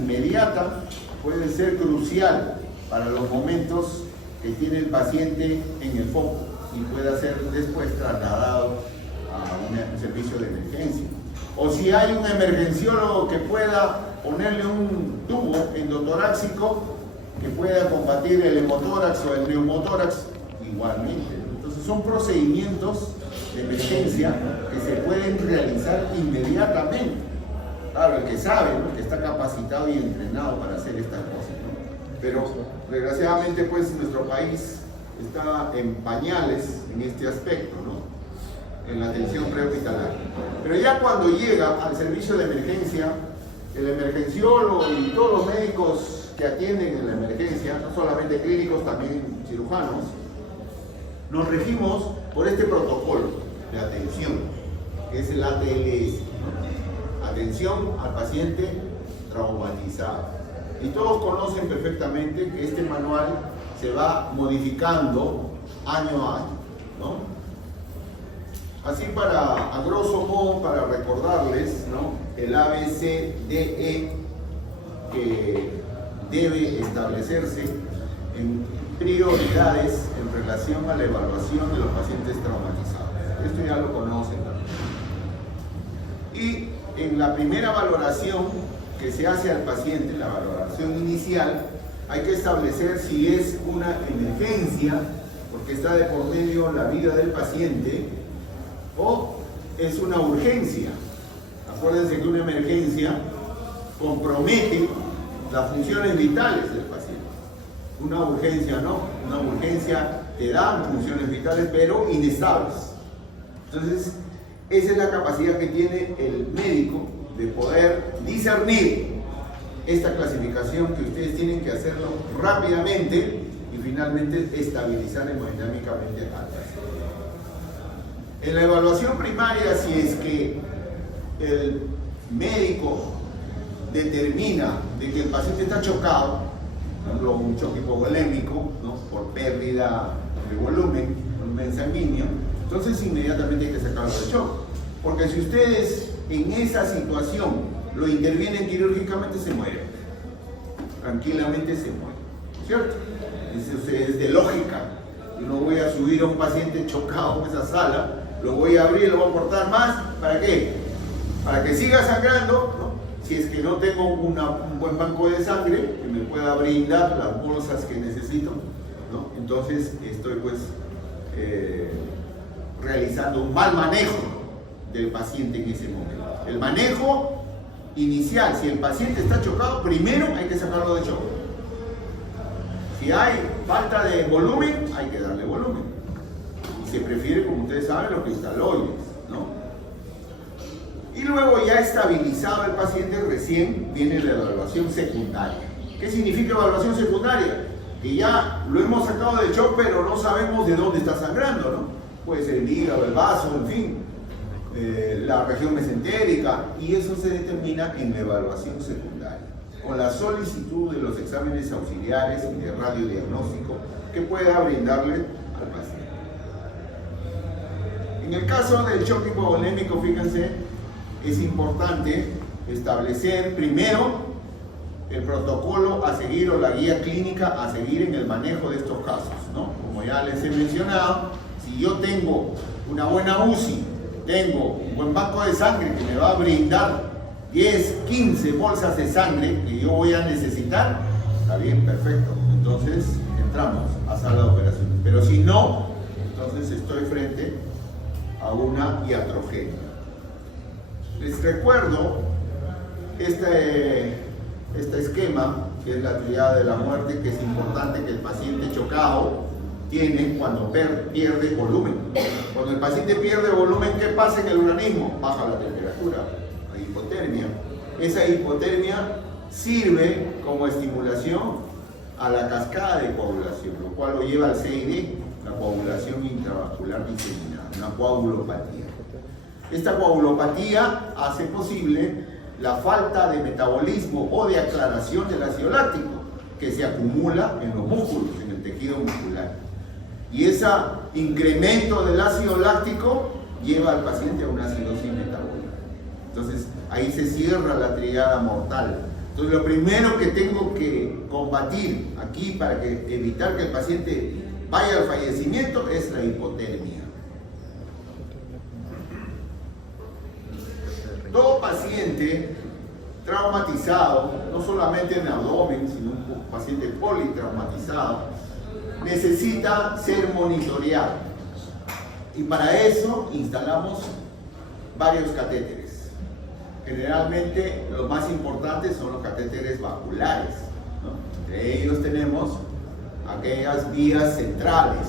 Inmediata puede ser crucial para los momentos que tiene el paciente en el foco y pueda ser después trasladado a un servicio de emergencia. O si hay un emergenciólogo que pueda ponerle un tubo endotoráxico que pueda combatir el hemotórax o el neumotórax igualmente. Entonces son procedimientos de emergencia que se pueden realizar inmediatamente. Claro, el que sabe, ¿no?, que está capacitado y entrenado para hacer estas cosas, ¿no? Pero desgraciadamente pues nuestro país está en pañales en este aspecto, ¿no?, en la atención prehospitalaria. Pero ya cuando llega al servicio de emergencia, el emergenciólogo y todos los médicos que atienden en la emergencia, no solamente clínicos, también cirujanos, nos regimos por este protocolo de atención, que es el ATLS, ¿no? Atención al paciente traumatizado. Y todos conocen perfectamente que este manual se va modificando año a año, ¿no? Así a grosso modo, para recordarles, ¿no?, el ABCDE que debe establecerse en prioridades en relación a la evaluación de los pacientes traumatizados. Esto ya lo conocen también. Y en la primera valoración que se hace al paciente, la valoración inicial, hay que establecer si es una emergencia, porque está de por medio la vida del paciente, o es una urgencia. Acuérdense que una emergencia compromete las funciones vitales del paciente. Una urgencia no, una urgencia te da funciones vitales pero inestables. Entonces, esa es la capacidad que tiene el médico de poder discernir esta clasificación, que ustedes tienen que hacerlo rápidamente y finalmente estabilizar hemodinámicamente al paciente. En la evaluación primaria, si es que el médico determina de que el paciente está chocado, por ejemplo un choque hipovolémico, ¿no?, por pérdida de volumen sanguíneo, entonces inmediatamente hay que sacarlo de shock. Porque si ustedes en esa situación lo intervienen quirúrgicamente, se muere. Tranquilamente se muere, ¿cierto? Eso es de lógica. Yo no voy a subir a un paciente chocado en esa sala, lo voy a abrir, lo voy a cortar más. ¿Para qué? Para que siga sangrando, ¿no? Si es que no tengo un buen banco de sangre que me pueda brindar las bolsas que necesito, ¿no? Entonces estoy pues realizando un mal manejo del paciente en ese momento. El manejo inicial, si el paciente está chocado, primero hay que sacarlo de shock. Si hay falta de volumen, hay que darle volumen. Y se prefiere, como ustedes saben, los cristaloides, ¿no? Y luego, ya estabilizado el paciente, recién viene la evaluación secundaria. ¿Qué significa evaluación secundaria? Que ya lo hemos sacado de shock, pero no sabemos de dónde está sangrando, ¿no? Puede ser el hígado, el vaso, en fin, la región mesentérica, y eso se determina en la evaluación secundaria, con la solicitud de los exámenes auxiliares y de radiodiagnóstico que pueda brindarle al paciente. En el caso del shock hipovolémico, fíjense, es importante establecer primero el protocolo a seguir o la guía clínica a seguir en el manejo de estos casos, ¿no? Como ya les he mencionado, si yo tengo una buena UCI, tengo un buen banco de sangre que me va a brindar 10, 15 bolsas de sangre que yo voy a necesitar, está bien, perfecto. Entonces entramos a sala de operaciones. Pero si no, entonces estoy frente a una iatrogenia. Les recuerdo este esquema, que es la triada de la muerte, que es importante que el paciente chocado tiene cuando pierde volumen. Cuando el paciente pierde volumen, ¿qué pasa en el organismo? Baja la temperatura, hay hipotermia. Esa hipotermia sirve como estimulación a la cascada de coagulación, lo cual lo lleva al CID, la coagulación intravascular diseminada, una coagulopatía. Esta coagulopatía hace posible la falta de metabolismo o de aclaración del ácido láctico, que se acumula en los músculos, en el tejido muscular. Y ese incremento del ácido láctico lleva al paciente a una acidosis metabólica. Entonces, ahí se cierra la triada mortal Entonces, lo primero que tengo que combatir aquí para evitar que el paciente vaya al fallecimiento es la hipotermia. Todo paciente traumatizado, no solamente en abdomen, sino un paciente politraumatizado, necesita ser monitoreado. Y para eso instalamos varios catéteres. Generalmente los más importantes son los catéteres vasculares, ¿no? Entre ellos tenemos aquellas vías centrales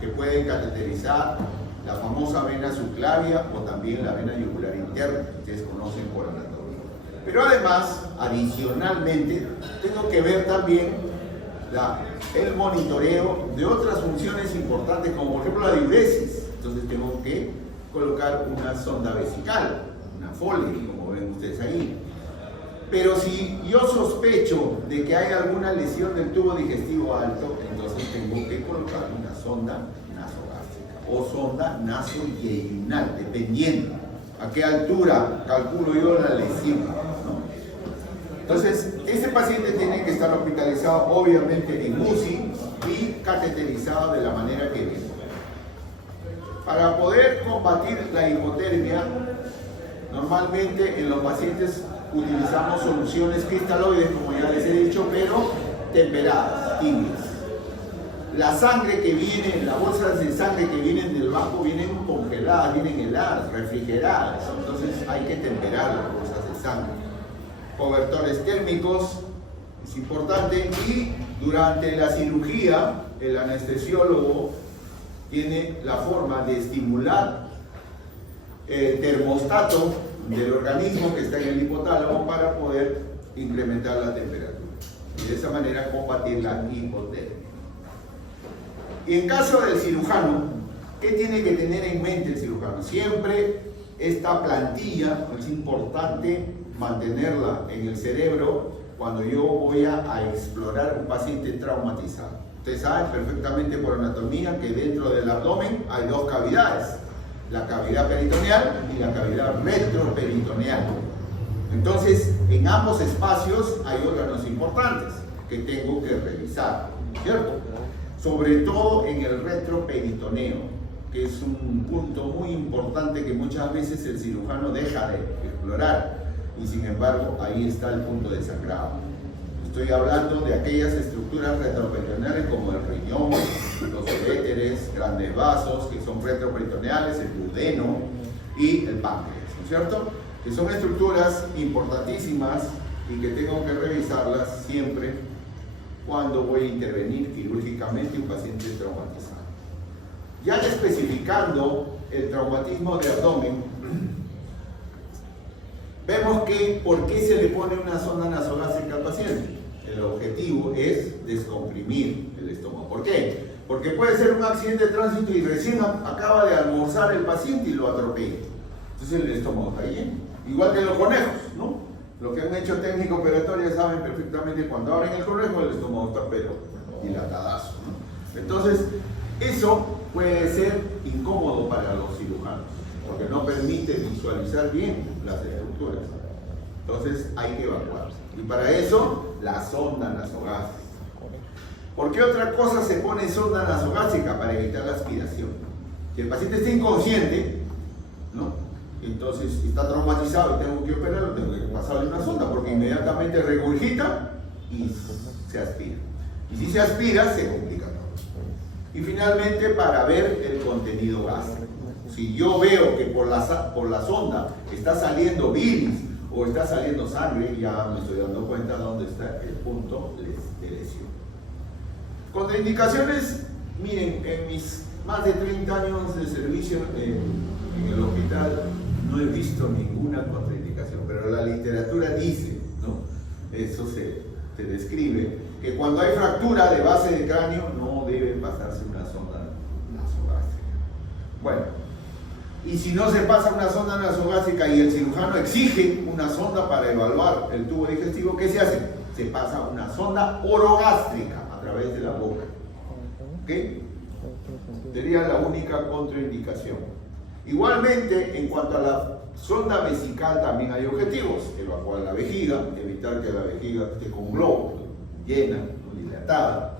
que pueden cateterizar la famosa vena subclavia o también la vena yugular interna, que ustedes conocen por anatomía. Pero además, adicionalmente, tengo que ver también el monitoreo de otras funciones importantes, como por ejemplo la diuresis. Entonces tengo que colocar una sonda vesical, una Foley, como ven ustedes ahí. Pero si yo sospecho de que hay alguna lesión del tubo digestivo alto, entonces tengo que colocar una sonda nasogástrica o sonda nasoyeyunal, dependiendo a qué altura calculo yo la lesión, ¿no? Entonces, este paciente tiene que estar hospitalizado obviamente en UCI y cateterizado de la manera que viene. Para poder combatir la hipotermia, normalmente en los pacientes utilizamos soluciones cristaloides, como ya les he dicho, pero temperadas, tibias. La sangre que viene, las bolsas de sangre que vienen del banco vienen congeladas, vienen heladas, refrigeradas. Entonces hay que temperar las bolsas de sangre. Cobertores térmicos es importante, y durante la cirugía el anestesiólogo tiene la forma de estimular el termostato del organismo que está en el hipotálamo para poder incrementar la temperatura y de esa manera combatir la hipotermia. Y en caso del cirujano, ¿qué tiene que tener en mente el cirujano? Siempre esta plantilla es importante mantenerla en el cerebro cuando yo voy a explorar un paciente traumatizado. Ustedes saben perfectamente por anatomía que dentro del abdomen hay dos cavidades, la cavidad peritoneal y la cavidad retroperitoneal. Entonces, en ambos espacios hay órganos importantes que tengo que revisar, ¿cierto? Sobre todo en el retroperitoneo, que es un punto muy importante que muchas veces el cirujano deja de explorar, y sin embargo ahí está el punto de sangrado. Estoy hablando de aquellas estructuras retroperitoneales como el riñón, los uréteres, grandes vasos, que son retroperitoneales, el duodeno y el páncreas, ¿no es cierto? Que son estructuras importantísimas y que tengo que revisarlas siempre cuando voy a intervenir quirúrgicamente un paciente traumatizado. Ya especificando el traumatismo de abdomen, vemos que ¿por qué se le pone una sonda nasogástrica al paciente? El objetivo es descomprimir el estómago. ¿Por qué? Porque puede ser un accidente de tránsito y recién acaba de almorzar el paciente y lo atropella. Entonces el estómago está lleno. Igual que los conejos, ¿no? Los que han hecho técnica operatoria saben perfectamente cuando abren el conejo el estómago está pero dilatadazo, ¿no? Entonces, eso puede ser incómodo para los cirujanos, porque no permite visualizar bien las estructuras. Entonces hay que evacuar. Y para eso, la sonda nasogástrica. ¿Por qué otra cosa se pone sonda nasogástrica? Para evitar la aspiración. Si el paciente está inconsciente, ¿no? Entonces está traumatizado y tengo que operarlo, tengo que pasarle una sonda, porque inmediatamente regurgita y se aspira. Y si se aspira, se complica todo. Y finalmente, para ver el contenido gástrico. Si yo veo que por la sonda está saliendo bilis o está saliendo sangre, ya me estoy dando cuenta dónde está el punto de lesión. Contraindicaciones, miren, en mis más de 30 años de servicio en el hospital no he visto ninguna contraindicación, pero la literatura dice, ¿no? Eso se describe, que cuando hay fractura de base de cráneo no debe pasarse una sonda nasogástrica. Bueno, y si no se pasa una sonda nasogástrica y el cirujano exige una sonda para evaluar el tubo digestivo, ¿qué se hace? Se pasa una sonda orogástrica a través de la boca. ¿Ok? Sería la única contraindicación. Igualmente, en cuanto a la sonda vesical también hay objetivos: evacuar la vejiga, evitar que la vejiga esté con globo, llena, dilatada.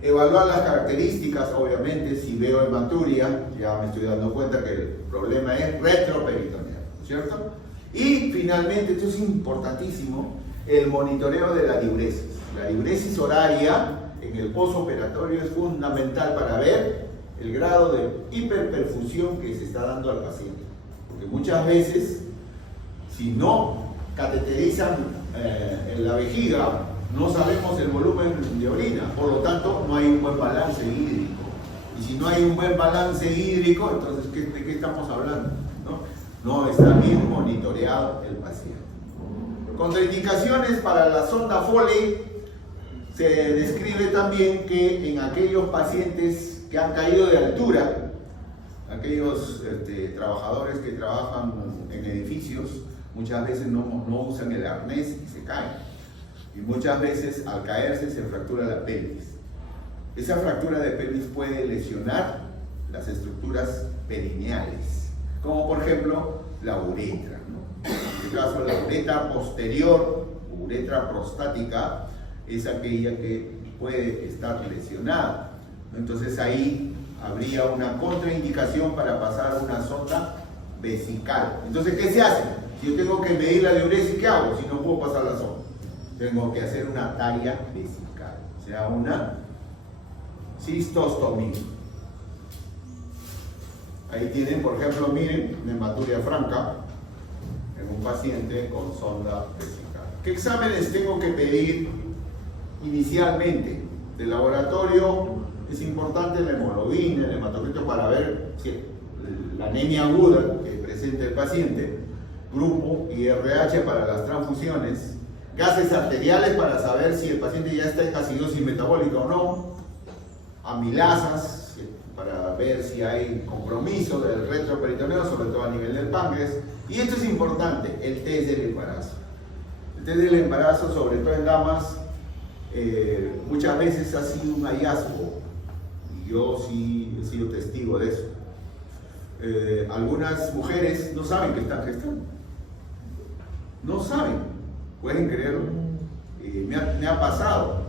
Evaluar las características, obviamente, si veo hematuria, ya me estoy dando cuenta que el problema es retroperitoneal, ¿cierto? Y finalmente, esto es importantísimo, el monitoreo de la diuresis. La diuresis horaria en el postoperatorio es fundamental para ver el grado de hiperperfusión que se está dando al paciente. Porque muchas veces, si no cateterizan en la vejiga, no sabemos el volumen de orina, por lo tanto no hay un buen balance hídrico. Y si no hay un buen balance hídrico, entonces ¿de qué estamos hablando? No está bien monitoreado el paciente. Contraindicaciones para la sonda Foley: se describe también que en aquellos pacientes que han caído de altura, aquellos trabajadores que trabajan en edificios, muchas veces no usan el arnés y se caen. Y muchas veces al caerse se fractura la pelvis. Esa fractura de pelvis puede lesionar las estructuras perineales, como por ejemplo la uretra, ¿no? En este caso, la uretra posterior, uretra prostática, es aquella que puede estar lesionada. Entonces ahí habría una contraindicación para pasar una sonda vesical. Entonces, ¿qué se hace? Si yo tengo que medir la diuresis, ¿qué hago si no puedo pasar la sonda? Tengo que hacer una talla vesical, o sea, una cistostomía. Ahí tienen, por ejemplo, miren, una hematuria franca en un paciente con sonda vesical. ¿Qué exámenes tengo que pedir inicialmente? De laboratorio es importante la hemoglobina, el hematocrito, para ver si la anemia aguda que presenta el paciente, grupo y RH para las transfusiones, gases arteriales para saber si el paciente ya está en acidosis metabólica o no, amilasas para ver si hay compromiso del retroperitoneo, sobre todo a nivel del páncreas. Y esto es importante, el test del embarazo. El test del embarazo, sobre todo en damas, muchas veces ha sido un hallazgo, y yo sí he sido testigo de eso. Algunas mujeres no saben que están gestando, no saben. Pueden creerlo, me ha pasado.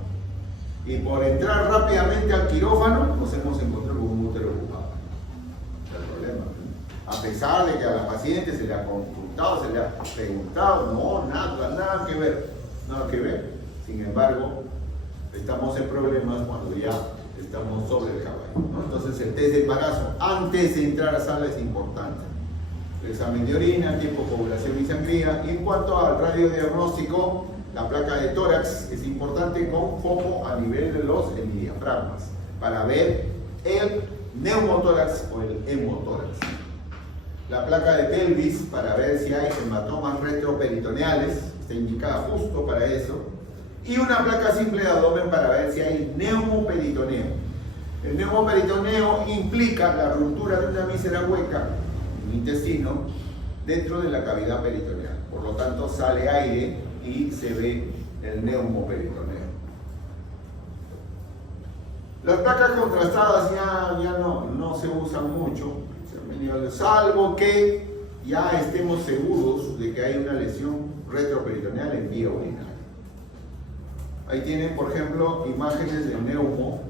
Y por entrar rápidamente al quirófano, nos hemos encontrado con un útero ocupado. Es el problema. A pesar de que a la paciente se le ha consultado, se le ha preguntado, no, nada que ver, nada que ver. Sin embargo, estamos en problemas cuando ya estamos sobre el caballo, ¿no? Entonces, el test de embarazo antes de entrar a sala es importante. El examen de orina, tiempo, población y sangría. Y en cuanto al radiodiagnóstico, la placa de tórax es importante con foco a nivel de los hemidiafragmas para ver el neumotórax o el hemotórax. La placa de pelvis para ver si hay hematomas retroperitoneales, está indicada justo para eso. Y una placa simple de abdomen para ver si hay neumoperitoneo. El neumoperitoneo implica la ruptura de una víscera hueca, un intestino, dentro de la cavidad peritoneal. Por lo tanto, sale aire y se ve el neumoperitoneo. Las placas contrastadas ya no se usan mucho, salvo que ya estemos seguros de que hay una lesión retroperitoneal en vía urinaria. Ahí tienen, por ejemplo, imágenes del neumo,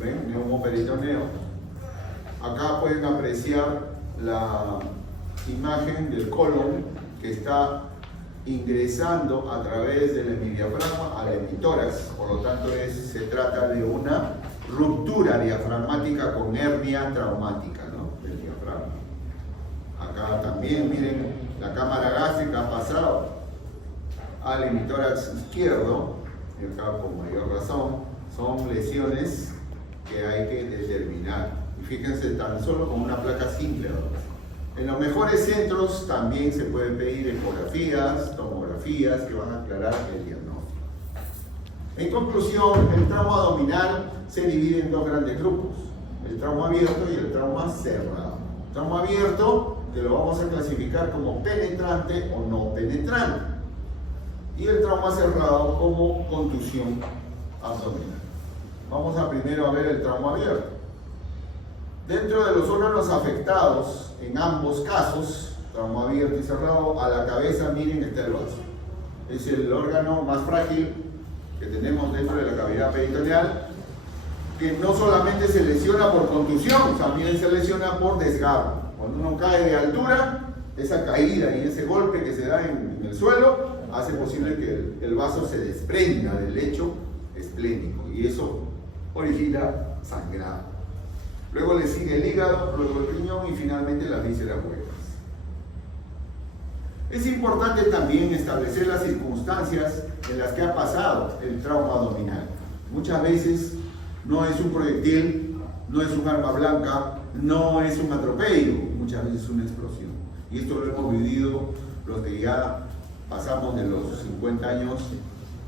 ¿ven? Neumoperitoneo. Acá pueden apreciar la imagen del colon que está ingresando a través del hemidiafragma al hemitórax. Por lo tanto, se trata de una ruptura diafragmática con hernia traumática, ¿no? Del diafragma. Acá también, miren, la cámara gástrica ha pasado al hemitórax izquierdo, y acá por mayor razón, son lesiones que hay que determinar. Y fíjense, tan solo con una placa simple. En los mejores centros también se pueden pedir ecografías, tomografías que van a aclarar el diagnóstico. En conclusión, el trauma abdominal se divide en dos grandes grupos: el trauma abierto y el trauma cerrado. El trauma abierto, que lo vamos a clasificar como penetrante o no penetrante, y el trauma cerrado como contusión abdominal. Vamos a primero a ver el trauma abierto. Dentro de los órganos afectados, en ambos casos, trauma abierto y cerrado, a la cabeza, miren, está el vaso. Es el órgano más frágil que tenemos dentro de la cavidad peritoneal, que no solamente se lesiona por contusión, también se lesiona por desgarro. Cuando uno cae de altura, esa caída y ese golpe que se da en el suelo hace posible que el vaso se desprenda del lecho esplénico y eso origina sangrado. Luego le sigue el hígado, luego el riñón y finalmente las vísceras huecas. Es importante también establecer las circunstancias en las que ha pasado el trauma abdominal. Muchas veces no es un proyectil, no es un arma blanca, no es un atropello, muchas veces es una explosión. Y esto lo hemos vivido los que ya pasamos de los 50 años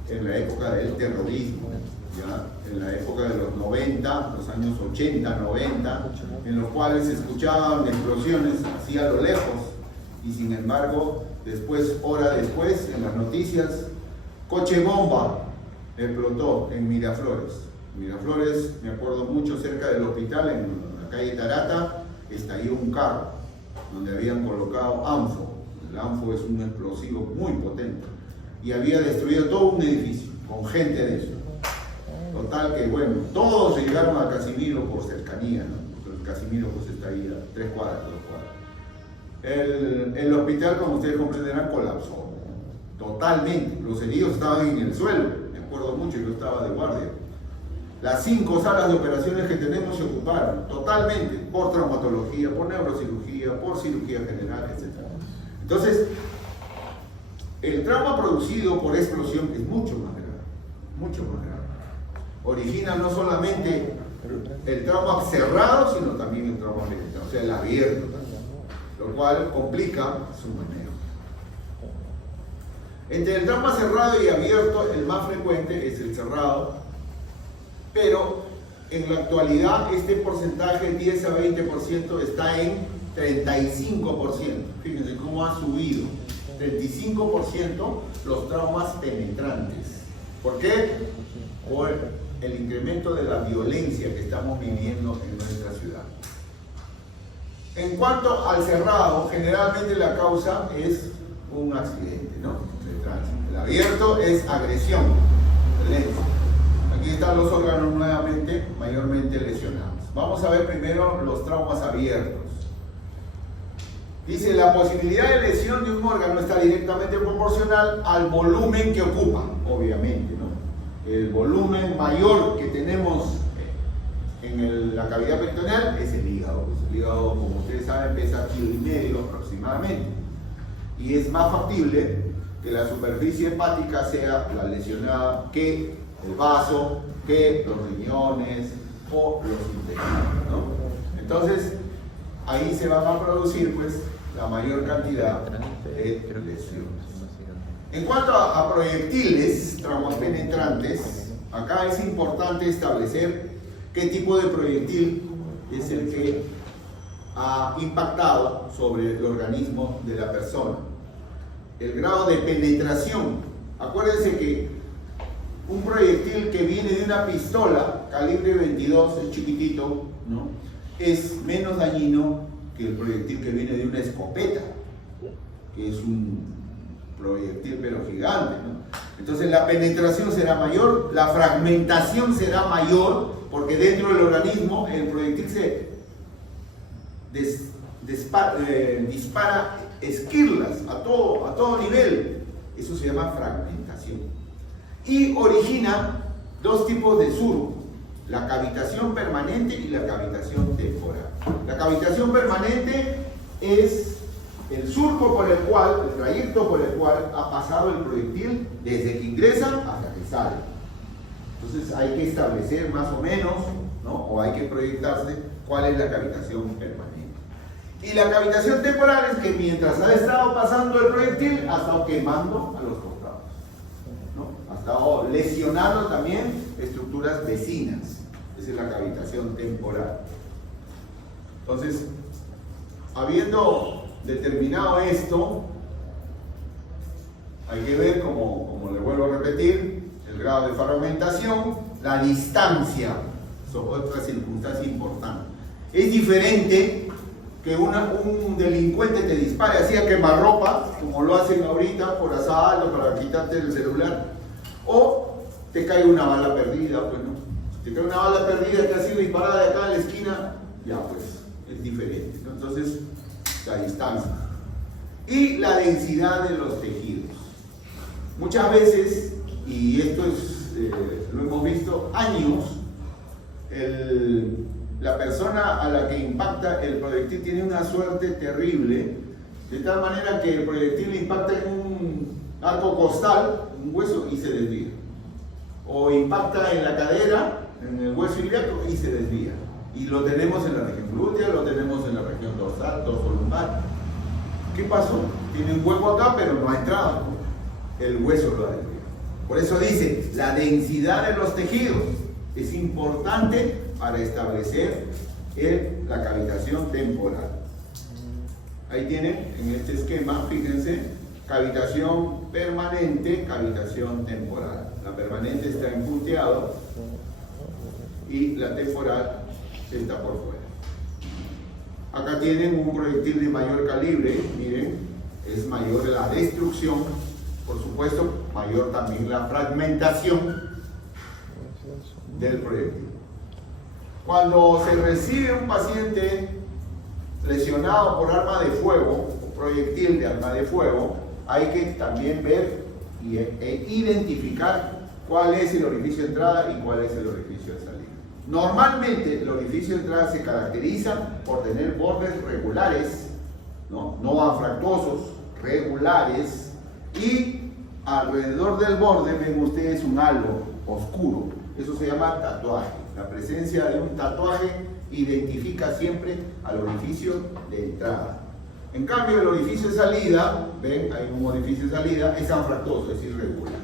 en la época del terrorismo, ¿ya? En la época de los 90, los años 80, 90, en los cuales se escuchaban explosiones así a lo lejos y sin embargo, después, hora después, en las noticias, coche bomba explotó en Miraflores. Miraflores, me acuerdo mucho, cerca del hospital, en la calle Tarata, estalló un carro donde habían colocado ANFO. El ANFO es un explosivo muy potente y había destruido todo un edificio con gente de eso. Total que, bueno, todos llegaron a Casimiro por cercanía, ¿no? El Casimiro pues está ahí a 3 cuadras, 2 cuadras. El hospital, como ustedes comprenderán, colapsó totalmente. Los heridos estaban en el suelo, me acuerdo mucho, yo estaba de guardia. Las 5 salas de operaciones que tenemos se ocuparon totalmente por traumatología, por neurocirugía, por cirugía general, etc. Entonces, el trauma producido por explosión es mucho más grave, mucho más grave. Origina no solamente el trauma cerrado, sino también el trauma penetrante, o sea, el abierto, lo cual complica su manejo. Entre el trauma cerrado y abierto, el más frecuente es el cerrado, pero en la actualidad este porcentaje, 10 a 20%, está en 35%. Fíjense cómo ha subido. 35% los traumas penetrantes. ¿Por qué? Por el incremento de la violencia que estamos viviendo en nuestra ciudad. En cuanto al cerrado, generalmente la causa es un accidente, ¿no? De tránsito. El abierto es agresión, violencia. Aquí están los órganos nuevamente, mayormente lesionados. Vamos a ver primero los traumas abiertos. Dice, la posibilidad de lesión de un órgano está directamente proporcional al volumen que ocupa, obviamente, ¿no? El volumen mayor que tenemos en la cavidad peritoneal es el hígado. Pues el hígado, como ustedes saben, pesa 1,5 kilos aproximadamente. Y es más factible que la superficie hepática sea la lesionada que el vaso, que los riñones o los intestinos, ¿no? Entonces, ahí se van a producir pues la mayor cantidad de lesiones. En cuanto a proyectiles, traumas penetrantes, acá es importante establecer qué tipo de proyectil es el que ha impactado sobre el organismo de la persona. El grado de penetración. Acuérdense que un proyectil que viene de una pistola calibre 22, es chiquitito, ¿no? Es menos dañino que el proyectil que viene de una escopeta, que es un proyectil pero gigante, ¿no? Entonces la penetración será mayor, la fragmentación será mayor, porque dentro del organismo el proyectil se dispara esquirlas a todo nivel. Eso se llama fragmentación. Y origina dos tipos de surco: la cavitación permanente y la cavitación temporal. La cavitación permanente es el surco por el cual, el trayecto por el cual ha pasado el proyectil desde que ingresa hasta que sale. Entonces hay que establecer más o menos, ¿no? O hay que proyectarse cuál es la cavitación permanente. Y la cavitación temporal es que mientras ha estado pasando el proyectil, ha estado quemando a los costados, ¿no? Ha estado lesionando también estructuras vecinas. Esa es la cavitación temporal. Entonces, habiendo determinado esto, hay que ver, como le vuelvo a repetir, el grado de fragmentación, la distancia, son otras circunstancias importantes. Es diferente que un delincuente te dispare así a quemarropa, como lo hacen ahorita por asalto, para quitarte el celular, o te cae una bala perdida, pues no. Si te cae una bala perdida que ha sido disparada de acá en la esquina, ya pues, es diferente, ¿no? Entonces, la distancia. Y la densidad de los tejidos. Muchas veces, y esto es, lo hemos visto años, la persona a la que impacta el proyectil tiene una suerte terrible, de tal manera que el proyectil impacta en un arco costal, un hueso, y se desvía. O impacta en la cadera, en el hueso ilíaco, y se desvía. Y lo tenemos en la región glútea, lo tenemos en la región dorsal, dorsolumbar. ¿Qué pasó? Tiene un hueco acá, pero no ha entrado. El hueso lo ha desviado. Por eso dice, la densidad de los tejidos es importante para establecer la cavitación temporal. Ahí tienen, en este esquema, fíjense, cavitación permanente, cavitación temporal. La permanente está en punteado y la temporal está por fuera. Acá tienen un proyectil de mayor calibre, miren, es mayor la destrucción, por supuesto, mayor también la fragmentación del proyectil. Cuando se recibe un paciente lesionado por arma de fuego, o proyectil de arma de fuego, hay que también ver e identificar cuál es el orificio de entrada y cuál es el orificio de salida. Normalmente el orificio de entrada se caracteriza por tener bordes regulares, no anfractuosos, regulares, y alrededor del borde ven ustedes un halo oscuro. Eso se llama tatuaje. La presencia de un tatuaje identifica siempre al orificio de entrada. En cambio, el orificio de salida, ven, hay un orificio de salida, es anfractuoso, es irregular.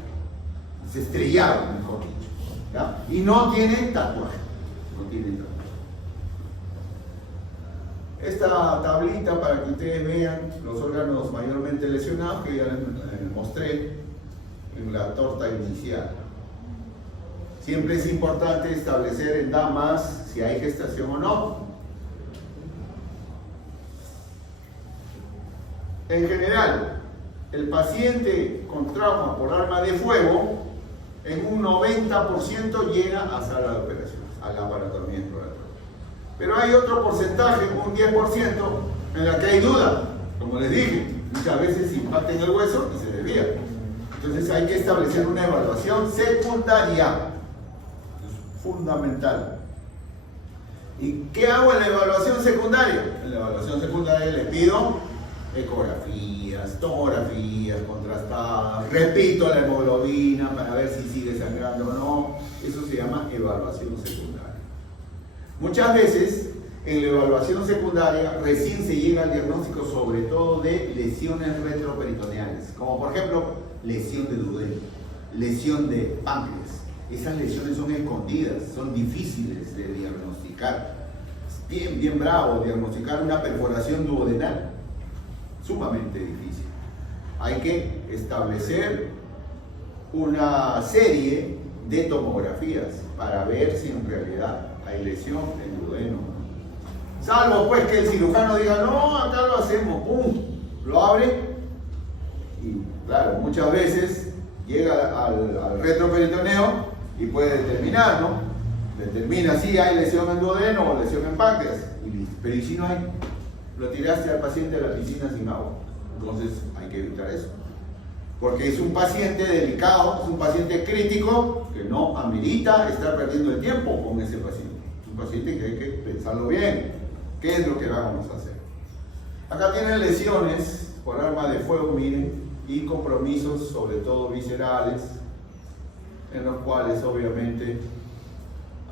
Es estrellado, mejor dicho, ¿ya? Y no tiene tatuaje. No tiene tatuaje. Esta tablita, para que ustedes vean los órganos mayormente lesionados, que ya les mostré en la torta inicial. Siempre es importante establecer en damas si hay gestación o no. En general, el paciente con trauma por arma de fuego, en un 90% llega a sala de operaciones, a la aparatomía exploratoria. Pero hay otro porcentaje, un 10%, en la que hay duda. Como les dije, muchas veces impacta en el hueso y se desvía. Entonces hay que establecer una evaluación secundaria. Es fundamental. ¿Y qué hago en la evaluación secundaria? En la evaluación secundaria le pido ecografías, tomografías contrastadas, repito la hemoglobina para ver si sigue sangrando o no. Eso se llama evaluación secundaria. Muchas veces en la evaluación secundaria recién se llega al diagnóstico, sobre todo de lesiones retroperitoneales, como por ejemplo lesión de duodeno, lesión de páncreas. Esas lesiones son escondidas, son difíciles de diagnosticar. Es bien bravo diagnosticar una perforación duodenal, sumamente difícil. Hay que establecer una serie de tomografías para ver si en realidad hay lesión en duodeno. Salvo pues que el cirujano diga, no, acá lo hacemos, ¡pum!, lo abre y claro, muchas veces llega al retroperitoneo y puede determinar, ¿no? Determina si hay lesión en duodeno o lesión en páncreas, pero ¿y si no hay? Lo tiraste al paciente a la piscina sin agua. Entonces hay que evitar eso, porque es un paciente delicado, es un paciente crítico que no amerita estar perdiendo el tiempo con ese paciente. Es un paciente que hay que pensarlo bien. ¿Qué es lo que vamos a hacer? Acá tienen lesiones por arma de fuego, miren, y compromisos, sobre todo viscerales, en los cuales obviamente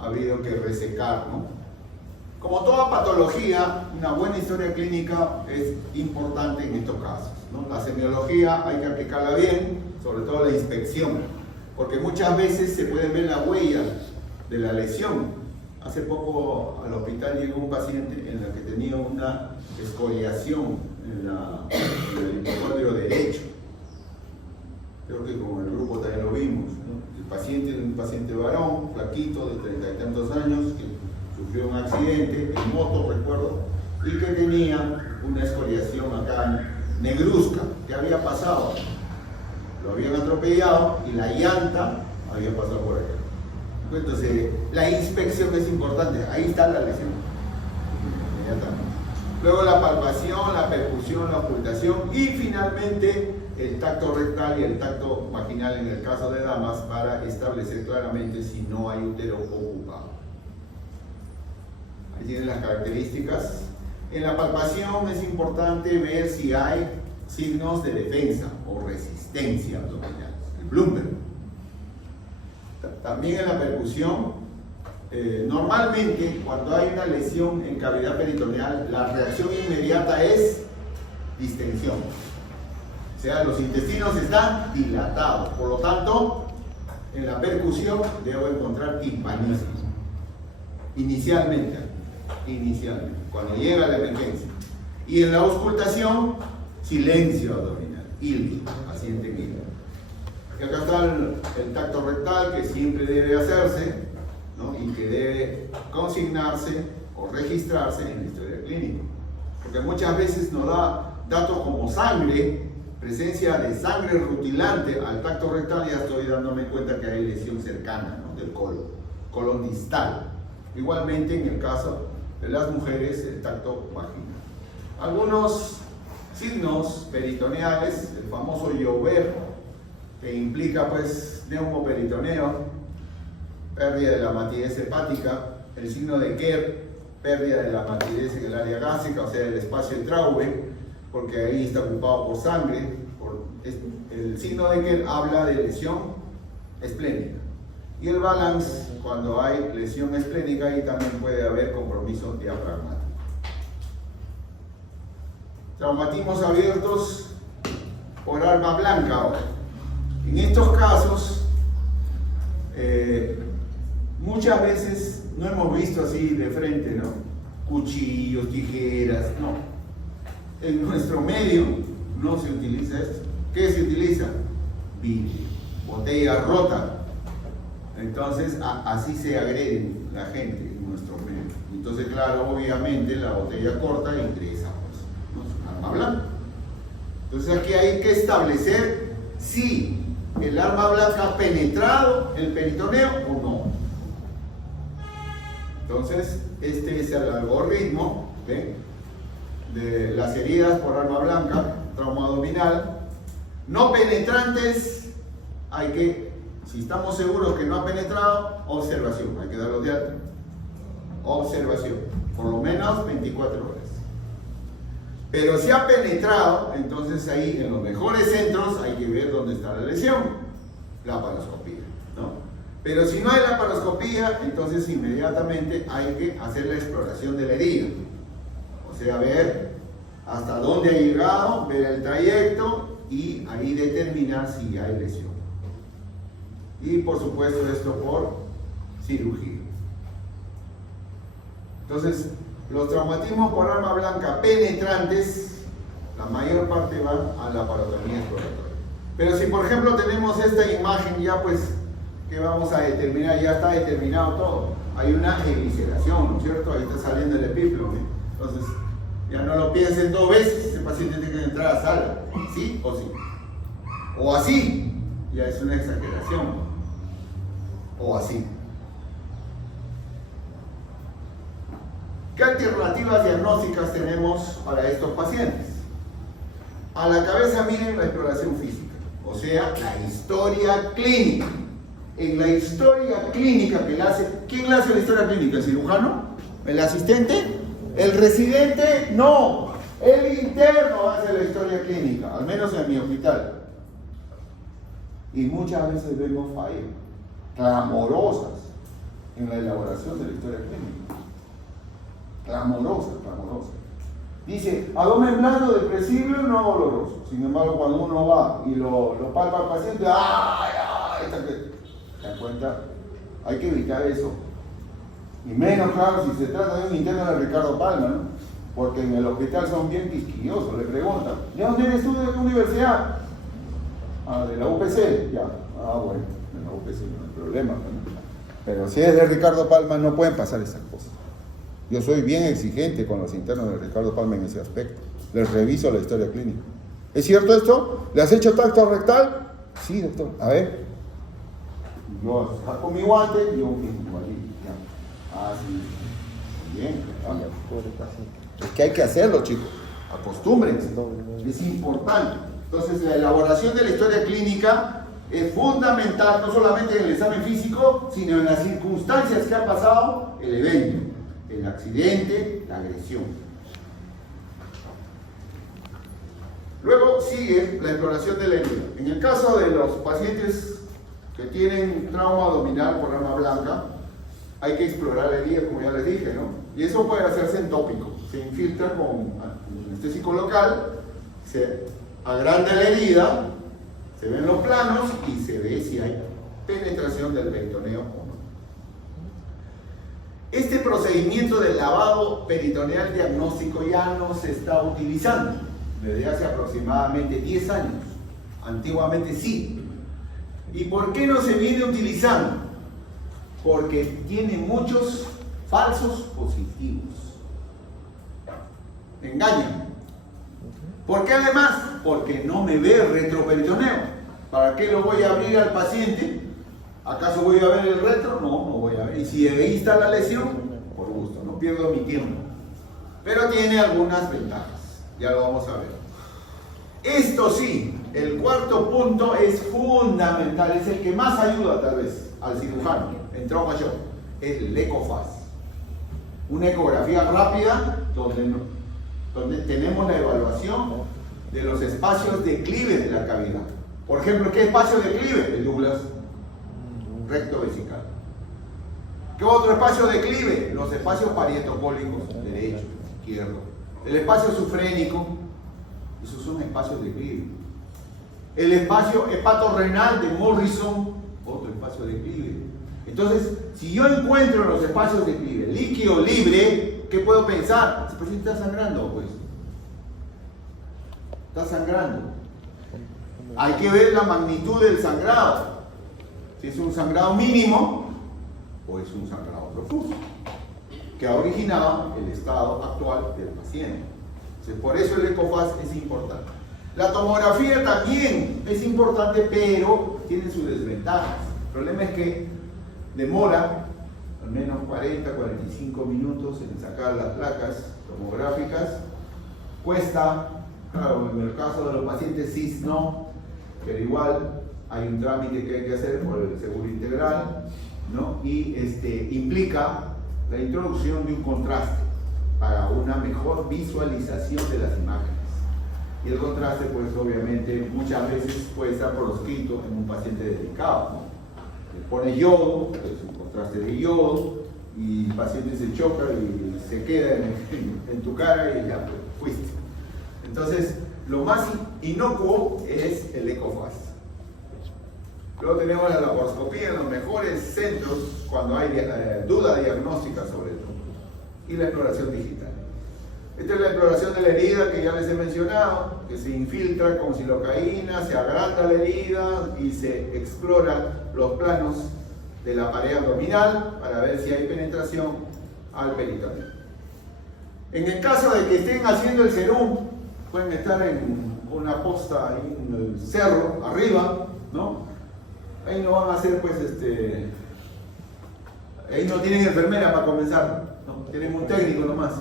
ha habido que resecar, ¿no? Como toda patología, una buena historia clínica es importante en estos casos, ¿no? La semiología hay que aplicarla bien, sobre todo la inspección, porque muchas veces se pueden ver las huellas de la lesión. Hace poco al hospital llegó un paciente en la que tenía una escoriación en el hipocondrio derecho. Creo que con el grupo también lo vimos, ¿no? El paciente era un paciente varón, flaquito, de 30 y tantos años, que sufrió un accidente en moto, recuerdo, y que tenía una escoriación acá negruzca. ¿Qué había pasado? Lo habían atropellado y la llanta había pasado por ahí. Entonces, la inspección es importante. Ahí está la lesión. Inmediatamente. Luego la palpación, la percusión, la ocultación y finalmente el tacto rectal y el tacto vaginal en el caso de damas para establecer claramente si no hay útero ocupado. Ahí tienen las características. En la palpación es importante ver si hay signos de defensa o resistencia abdominal, el Bloomberg. También en la percusión, normalmente cuando hay una lesión en cavidad peritoneal, la reacción inmediata es distensión. O sea, los intestinos están dilatados, por lo tanto, en la percusión debo encontrar timpanismo. Inicialmente, cuando llega la emergencia. Y en la auscultación, silencio abdominal, ILBI, paciente ILBI. Y acá está el tacto rectal que siempre debe hacerse, ¿no? Y que debe consignarse o registrarse en la historia clínica. Porque muchas veces nos da datos como sangre, presencia de sangre rutilante al tacto rectal, y ya estoy dándome cuenta que hay lesión cercana, ¿no? Del colon distal. Igualmente en el caso de las mujeres, el tacto vaginal. Algunos signos peritoneales, el famoso Joubert, que implica pues neumoperitoneo, pérdida de la matidez hepática, el signo de Kerr, pérdida de la matidez en el área gástrica, o sea, el espacio de Traube, porque ahí está ocupado por sangre. El signo de Kerr habla de lesión esplénica. Y el balance, cuando hay lesión esplénica, ahí también puede haber compromiso diafragmático. Traumatismos abiertos por arma blanca ahora. En estos casos, muchas veces no hemos visto así de frente, ¿no? Cuchillos, tijeras, no. En nuestro medio no se utiliza esto. ¿Qué se utiliza? Vidrio, botella rota. Entonces, así se agrede la gente en nuestro medio. Entonces, claro, obviamente la botella corta ingresa, pues, ¿no? Es un arma blanca. Entonces, aquí hay que establecer si el arma blanca ha penetrado el peritoneo o no. Entonces, este es el algoritmo, ¿okay?, de las heridas por arma blanca, trauma abdominal. No penetrantes, hay que, si estamos seguros que no ha penetrado, observación, hay que darlo de alta. Observación, por lo menos 24 horas. Pero si ha penetrado, entonces ahí en los mejores centros hay que ver dónde está la lesión, laparoscopía, ¿no? Pero si no hay laparoscopía, entonces inmediatamente hay que hacer la exploración de la herida. O sea, ver hasta dónde ha llegado, ver el trayecto y ahí determinar si hay lesión. Y por supuesto esto por cirugía. Entonces, los traumatismos por arma blanca penetrantes, la mayor parte van a la laparotomía exploratoria. Pero si por ejemplo tenemos esta imagen ya, pues, ¿qué vamos a determinar? Ya está determinado todo. Hay una evisceración, ¿no es cierto? Ahí está saliendo el epíplome. Entonces, ya no lo piensen dos veces, ese paciente tiene que entrar a sala, ¿sí o sí? O así, ya es una exageración. O así. ¿Qué alternativas diagnósticas tenemos para estos pacientes? A la cabeza miren la exploración física, o sea, la historia clínica. En la historia clínica que la hace, ¿quién la hace la historia clínica? ¿El cirujano? ¿El asistente? ¿El residente? No, el interno hace la historia clínica, al menos en mi hospital. Y muchas veces vemos fallas clamorosas en la elaboración de la historia clínica. Clamorosa. Dice, abdomen blando, depresible, no doloroso. Sin embargo, cuando uno va y lo palpa al paciente, ¡ay! ¿Te das cuenta? Hay que evitar eso. Y menos, claro, si se trata de un interno de Ricardo Palma, ¿no? Porque en el hospital son bien quisquillosos, le preguntan, ¿de dónde eres tú? ¿De qué universidad? Ah, de la UPC, ya. Ah, bueno, de la UPC no hay problema, ¿no? Pero si es de Ricardo Palma no pueden pasar esas cosas. Yo soy bien exigente con los internos de Ricardo Palma en ese aspecto. Les reviso la historia clínica. ¿Es cierto esto? ¿Le has hecho tacto rectal? Sí, doctor. A ver. Yo saco mi guante y un fijo ahí. Ah, sí. Bien. Es que hay que hacerlo, chicos. Acostúmbrense. Es importante. Entonces, la elaboración de la historia clínica es fundamental, no solamente en el examen físico, sino en las circunstancias que ha pasado el evento, el accidente, la agresión. Luego sigue la exploración de la herida. En el caso de los pacientes que tienen trauma abdominal por arma blanca, hay que explorar la herida, como ya les dije, ¿no? Y eso puede hacerse en tópico. Se infiltra con anestésico local, se agranda la herida, se ven los planos y se ve si hay penetración del peritoneo o no. Este procedimiento de lavado peritoneal diagnóstico ya no se está utilizando desde hace aproximadamente 10 años. Antiguamente sí. ¿Y por qué no se viene utilizando? Porque tiene muchos falsos positivos. Engañan. ¿Por qué además? Porque no me ve el retroperitoneo. ¿Para qué lo voy a abrir al paciente? ¿Acaso voy a ver el retro? No, no voy a ver. Y si ahí está la lesión, por gusto, no pierdo mi tiempo. Pero tiene algunas ventajas. Ya lo vamos a ver. Esto sí, el cuarto punto es fundamental, es el que más ayuda tal vez al cirujano en trauma shock, es el ECOFAS. Una ecografía rápida donde tenemos la evaluación de los espacios de clive de la cavidad. Por ejemplo, ¿qué espacio de clive? El Douglas recto vesical. ¿Qué otro espacio de clive? Los espacios parietocólicos, derecho, izquierdo. El espacio sufrénico, esos son espacios de clive. El espacio hepatorrenal de Morrison, otro espacio de clive. Entonces, si yo encuentro los espacios de clive líquido libre, ¿qué puedo pensar? Ese paciente está sangrando, pues. Está sangrando. Hay que ver la magnitud del sangrado. Si es un sangrado mínimo o es un sangrado profuso, que ha originado el estado actual del paciente. Entonces, por eso el ECOFAS es importante. La tomografía también es importante, pero tiene sus desventajas. El problema es que demora al menos 40-45 minutos en sacar las placas tomográficas. Cuesta, claro, en el caso de los pacientes cis no, pero igual hay un trámite que hay que hacer por el seguro integral, ¿no? Y implica la introducción de un contraste para una mejor visualización de las imágenes. Y el contraste, pues obviamente, muchas veces puede estar proscrito en un paciente delicado, ¿no? Le pone yodo, es un contraste de yodo, y el paciente se choca y se queda en tu cara y ya fuiste. Entonces, lo más inocuo es el ECOFAS. Luego tenemos la laparoscopía en los mejores centros cuando hay duda diagnóstica sobre todo. Y la exploración digital. Esta es la exploración de la herida que ya les he mencionado, que se infiltra con silocaína, se agranda la herida y se exploran los planos de la pared abdominal para ver si hay penetración al peritoneo. En el caso de que estén haciendo el serum, pueden estar en una posta ahí en el cerro, arriba, ¿no? Ahí no van a hacer, pues, ahí no tienen enfermera para comenzar, ¿no? Tienen un técnico nomás.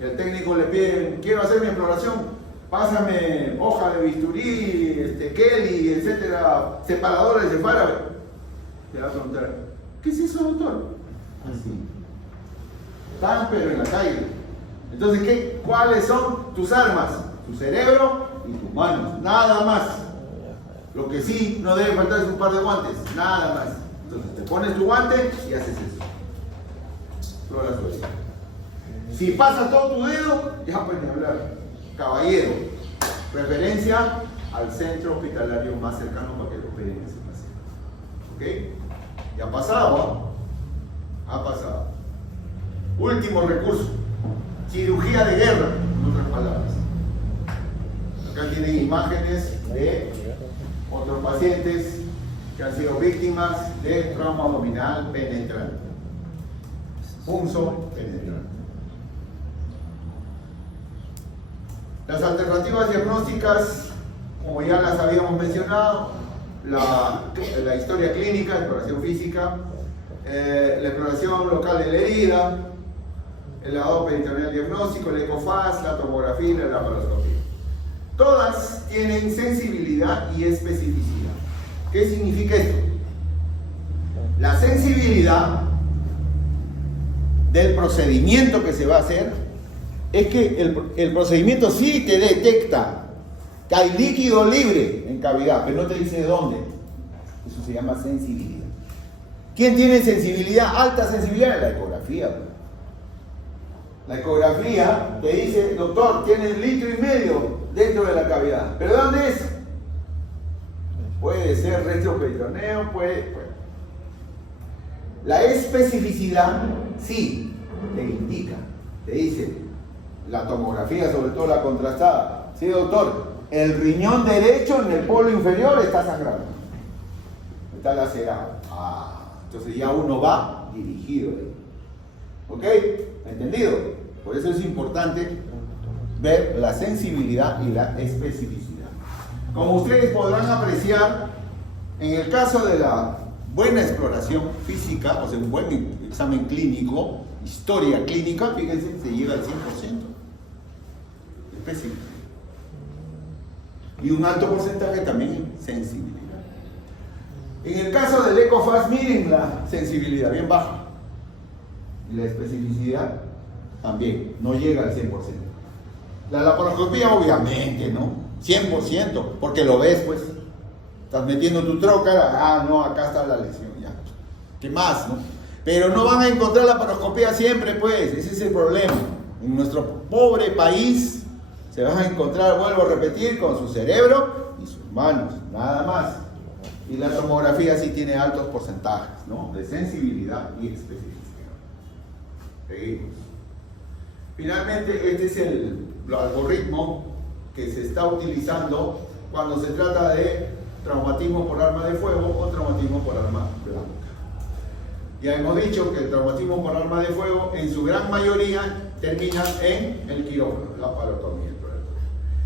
El técnico le pide, quiero hacer mi exploración, pásame hoja de bisturí, Kelly, etcétera, separadores de farabe. Te va a preguntar, ¿qué es eso, doctor? Así. Están pero en la calle. Entonces, ¿cuáles son tus armas? Tu cerebro y tus manos, nada más. Lo que sí no debe faltar es un par de guantes, nada más. Entonces te pones tu guante y haces eso. Exploras tu herida. Si pasas todo tu dedo, ya puedes hablar. Caballero, referencia al centro hospitalario más cercano para que lo operen ese paciente. ¿Ok? Ya ha pasado, ¿eh? Ha pasado. Último recurso. Cirugía de guerra, en otras palabras. Acá tienen imágenes de otros pacientes que han sido víctimas de trauma abdominal penetrante. Punzo penetrante. Las alternativas diagnósticas, como ya las habíamos mencionado, la historia clínica, exploración física, la exploración local de la herida, el lavado peritoneal diagnóstico, el ecofaz, la tomografía y la laparoscopía. Todas tienen sensibilidad y especificidad. ¿Qué significa esto? La sensibilidad del procedimiento que se va a hacer es que el procedimiento sí te detecta que hay líquido libre en cavidad, pero no te dice dónde. Eso se llama sensibilidad. ¿Quién tiene sensibilidad, alta sensibilidad? La ecografía. La ecografía te dice, doctor, tiene 1,5 litros dentro de la cavidad. ¿Pero dónde es? Puede ser retroperitoneo, puede. La especificidad, sí, te indica, te dice, la tomografía, sobre todo la contrastada. Sí, doctor, el riñón derecho en el polo inferior está sangrando, está lacerado. Entonces ya uno va dirigido. ¿Ok? ¿Entendido? Por eso es importante ver la sensibilidad y la especificidad. Como ustedes podrán apreciar, en el caso de la buena exploración física, o sea, un buen examen clínico, historia clínica, fíjense, se llega al 100%. Específico. Y un alto porcentaje también en sensibilidad. En el caso del ecofaz, miren la sensibilidad, bien baja. Y la especificidad también, no llega al 100%. La laparoscopía, obviamente, ¿no? 100%, porque lo ves, pues. Estás metiendo tu troca, no, acá está la lesión, ya. ¿Qué más, no? Pero no van a encontrar la laparoscopía siempre, pues. Ese es el problema. En nuestro pobre país se van a encontrar, vuelvo a repetir, con su cerebro y sus manos, nada más. Y la tomografía sí tiene altos porcentajes, ¿no? De sensibilidad y especificidad. Seguimos. Finalmente, este es el algoritmo que se está utilizando cuando se trata de traumatismo por arma de fuego o traumatismo por arma blanca. Ya hemos dicho que el traumatismo por arma de fuego en su gran mayoría termina en el quirófano, la palotomía.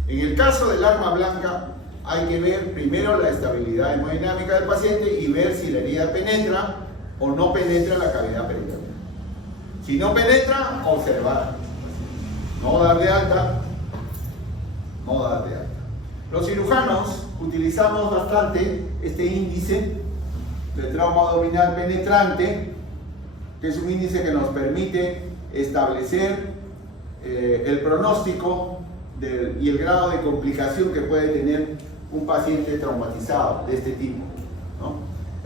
En el caso del arma blanca hay que ver primero la estabilidad hemodinámica del paciente y ver si la herida penetra o no penetra la cavidad peritoneal. Si no penetra, observar. No dar de alta, no dar de alta. Los cirujanos utilizamos bastante este índice de trauma abdominal penetrante, que es un índice que nos permite establecer el pronóstico y el grado de complicación que puede tener un paciente traumatizado de este tipo, ¿no?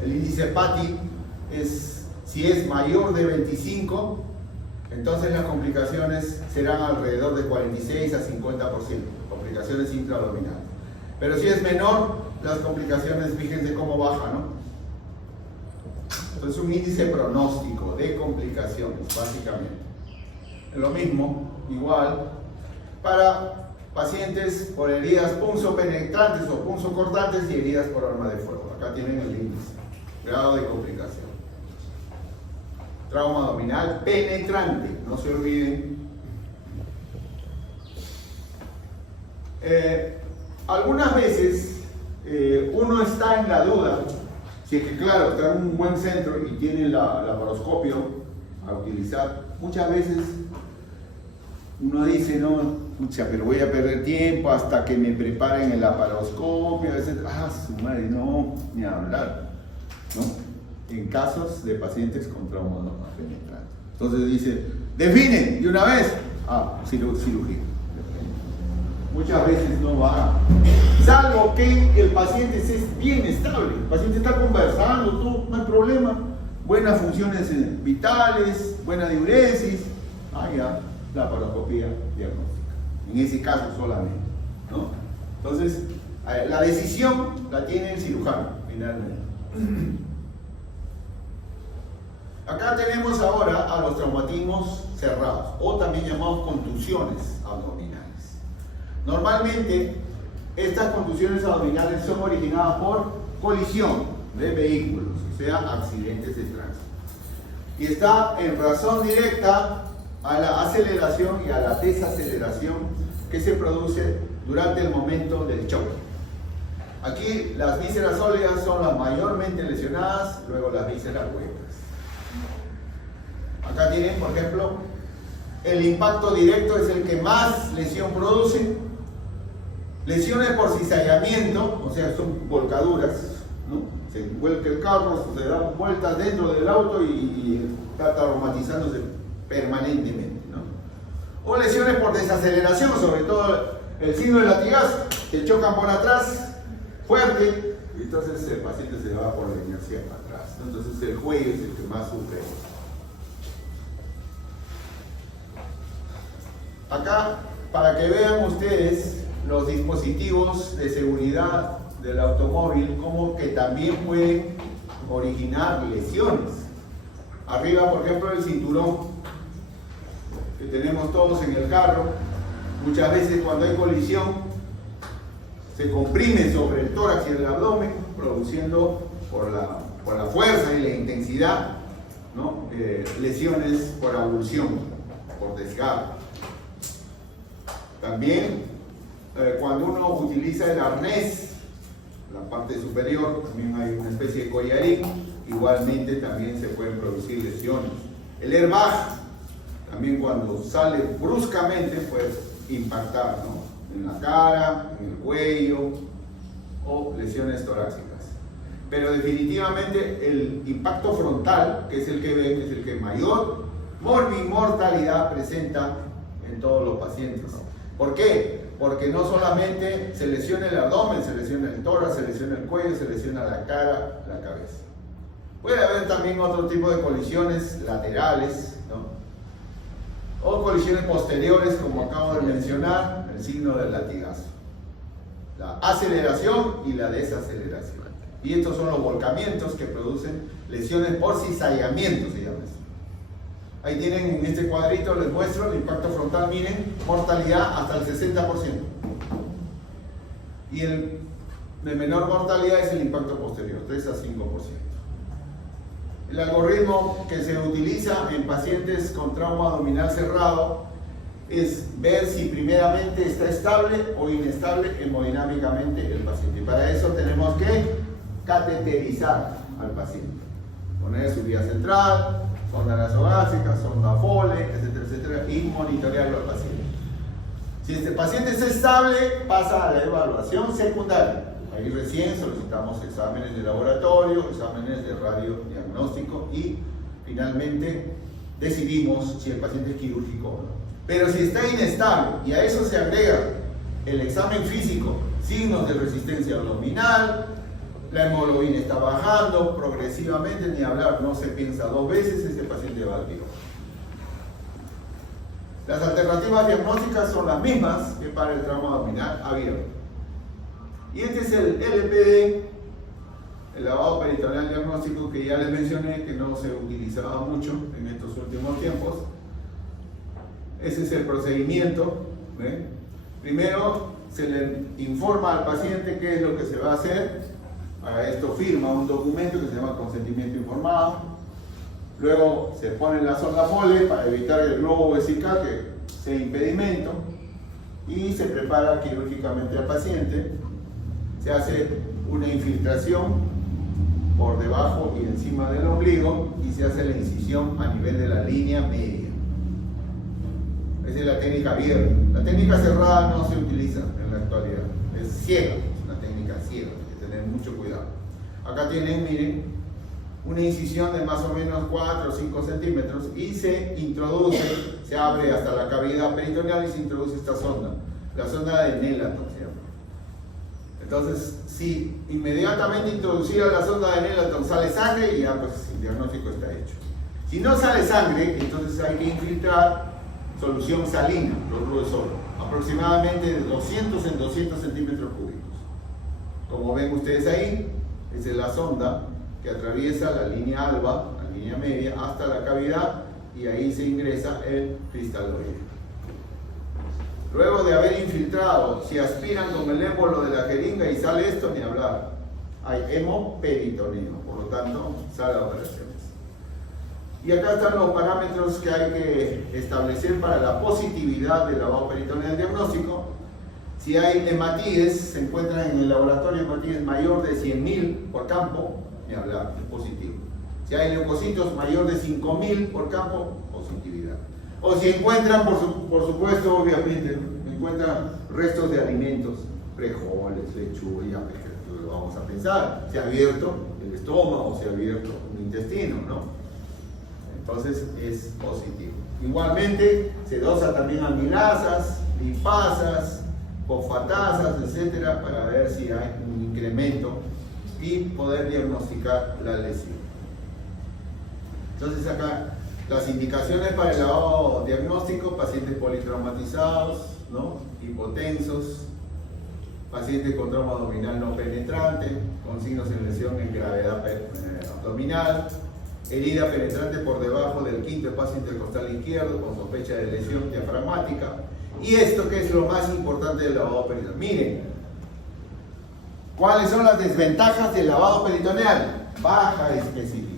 El índice PATI si es mayor de 25, entonces las complicaciones serán alrededor de 46 a 50%, complicaciones intraabdominales. Pero si es menor, las complicaciones, fíjense cómo baja, ¿no? Entonces un índice pronóstico de complicaciones, básicamente. Lo mismo, igual, para pacientes por heridas punzopenetrantes o punzocortantes y heridas por arma de fuego. Acá tienen el índice, grado de complicación. Trauma abdominal penetrante, no se olviden. Algunas veces uno está en la duda, si es que claro, está en un buen centro y tiene la laparoscopio a utilizar. Muchas veces uno dice, no, pucha, pero voy a perder tiempo hasta que me preparen el laparoscopio. A veces, su madre, no, ni hablar, ¿no? En casos de pacientes con trauma penetrante. Entonces dice, define de una vez, cirugía. Muchas veces no va, salvo que el paciente esté bien estable, el paciente está conversando, todo, no hay problema, buenas funciones vitales, buena diuresis, ya, laparoscopía diagnóstica, en ese caso solamente, ¿no? Entonces, la decisión la tiene el cirujano, finalmente. Acá tenemos ahora a los traumatismos cerrados, o también llamados contusiones abdominales. Normalmente, estas contusiones abdominales son originadas por colisión de vehículos, o sea, accidentes de tránsito. Y está en razón directa a la aceleración y a la desaceleración que se produce durante el momento del choque. Aquí las vísceras sólidas son las mayormente lesionadas, luego las vísceras huecas. Acá tienen, por ejemplo, el impacto directo es el que más lesión produce. Lesiones por cizallamiento, o sea, son volcaduras, ¿no? Se vuelca el carro, se da vueltas dentro del auto y está traumatizándose permanentemente, ¿no? O lesiones por desaceleración, sobre todo el signo del latigazo, que chocan por atrás fuerte, y entonces el paciente se va por la inercia para atrás, ¿no? Entonces el cuello es el que más sufre. Acá, para que vean ustedes los dispositivos de seguridad del automóvil, como que también pueden originar lesiones. Arriba, por ejemplo, el cinturón que tenemos todos en el carro. Muchas veces cuando hay colisión se comprime sobre el tórax y el abdomen, produciendo por la fuerza y la intensidad, ¿no? Lesiones por abulsión, por desgarro. También cuando uno utiliza el arnés, la parte superior, también hay una especie de collarín, igualmente también se pueden producir lesiones. El airbag, también cuando sale bruscamente puede impactar, ¿no? En la cara, en el cuello o lesiones torácicas. Pero definitivamente el impacto frontal, que es el que ven, es el que mayor mortalidad presenta en todos los pacientes. ¿Por qué? Porque no solamente se lesiona el abdomen, se lesiona el tórax, se lesiona el cuello, se lesiona la cara, la cabeza. Puede haber también otro tipo de colisiones laterales, ¿no? O colisiones posteriores, como acabo de mencionar, el signo del latigazo. La aceleración y la desaceleración. Y estos son los volcamientos que producen lesiones por cizallamiento, se llama esto. Ahí tienen en este cuadrito, les muestro el impacto frontal, miren, mortalidad hasta el 60%. Y el de menor mortalidad es el impacto posterior, 3 a 5%. El algoritmo que se utiliza en pacientes con trauma abdominal cerrado es ver si primeramente está estable o inestable hemodinámicamente el paciente. Y para eso tenemos que cateterizar al paciente. Poner su vía central, sonda nasogástrica, sonda Foley, etcétera, etcétera, y monitorearlo al paciente. Si este paciente es estable, pasa a la evaluación secundaria. Ahí recién solicitamos exámenes de laboratorio, exámenes de radiodiagnóstico y finalmente decidimos si el paciente es quirúrgico o no. Pero si está inestable y a eso se agrega el examen físico, signos de resistencia abdominal, la hemoglobina está bajando progresivamente, ni hablar, no se piensa dos veces, ese paciente va al quirófano. Las alternativas diagnósticas son las mismas que para el trauma abdominal abierto. Y este es el LPD, el lavado peritoneal diagnóstico, que ya les mencioné que no se utilizaba mucho en estos últimos tiempos. Ese es el procedimiento, ¿ven? Primero se le informa al paciente qué es lo que se va a hacer. Para esto firma un documento que se llama consentimiento informado. Luego se pone la sonda Foley para evitar el globo vesical, que sea impedimento, y se prepara quirúrgicamente al paciente. Se hace una infiltración por debajo y encima del ombligo y se hace la incisión a nivel de la línea media. Esa es la técnica abierta. La técnica cerrada no se utiliza en la actualidad. Es ciega, es una técnica ciega, hay que tener mucho cuidado. Acá tienen, miren, una incisión de más o menos 4 o 5 centímetros y se introduce, se abre hasta la cavidad peritoneal y se introduce esta sonda, la sonda de Nelaton se llama. Entonces, si inmediatamente introducida la sonda de Nelaton sale sangre, ya pues el diagnóstico está hecho. Si no sale sangre, entonces hay que infiltrar solución salina, cloruro de sodio, aproximadamente de 200 en 200 centímetros cúbicos. Como ven ustedes ahí, esa es la sonda que atraviesa la línea alba, la línea media, hasta la cavidad y ahí se ingresa el cristaloide. Luego de haber infiltrado, si aspiran con el émbolo de la jeringa y sale esto, ni hablar. Hay hemoperitoneo, por lo tanto, sale a operaciones. Y acá están los parámetros que hay que establecer para la positividad del lavado peritoneal diagnóstico. Si hay hematíes, se encuentran en el laboratorio hematíes mayor de 100.000 por campo, ni hablar, es positivo. Si hay leucocitos mayor de 5.000 por campo, positividad. O si encuentran, por supuesto, obviamente, encuentran restos de alimentos, frijoles, lechuga, ya lo vamos a pensar, se ha abierto el estómago, se ha abierto un intestino, ¿no? Entonces es positivo. Igualmente se dosa también amilasas, lipasas, fosfatasas, etcétera, para ver si hay un incremento y poder diagnosticar la lesión. Entonces acá las indicaciones para el lavado diagnóstico: pacientes politraumatizados, ¿no? Hipotensos, pacientes con trauma abdominal no penetrante, con signos de lesión en gravedad abdominal, herida penetrante por debajo del quinto espacio intercostal izquierdo con sospecha de lesión diafragmática. Y esto que es lo más importante del lavado peritoneal. Miren, ¿cuáles son las desventajas del lavado peritoneal? Baja especificidad.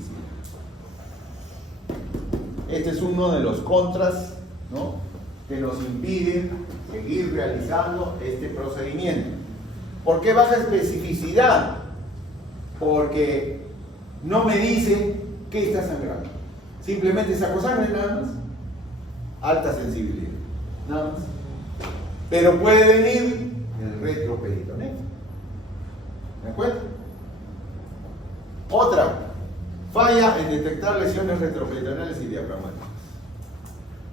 Este es uno de los contras, ¿no?, que nos impide seguir realizando este procedimiento. ¿Por qué baja especificidad? Porque no me dice qué está sangrando. Simplemente saco sangre nada más. Alta sensibilidad, nada más. Pero puede venir el retroperitoneo. ¿De acuerdo? Otra, falla en detectar lesiones retroperitoneales y diafragmáticas.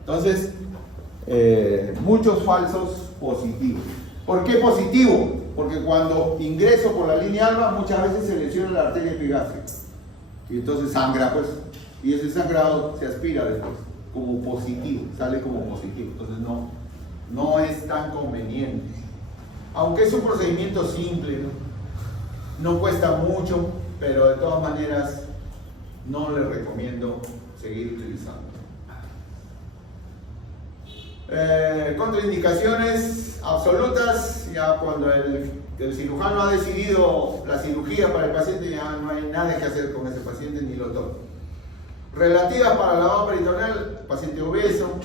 Entonces, muchos falsos positivos. ¿Por qué positivo? Porque cuando ingreso por la línea alba, muchas veces se lesiona la arteria epigástrica. Y entonces sangra, pues. Y ese sangrado se aspira después, como positivo, sale como positivo. Entonces no es tan conveniente. Aunque es un procedimiento simple, no cuesta mucho, pero de todas maneras no le recomiendo seguir utilizando. Contraindicaciones absolutas: ya cuando el cirujano ha decidido la cirugía para el paciente, ya no hay nada que hacer con ese paciente ni lo toca. Relativas para el lavado peritoneal: paciente obeso,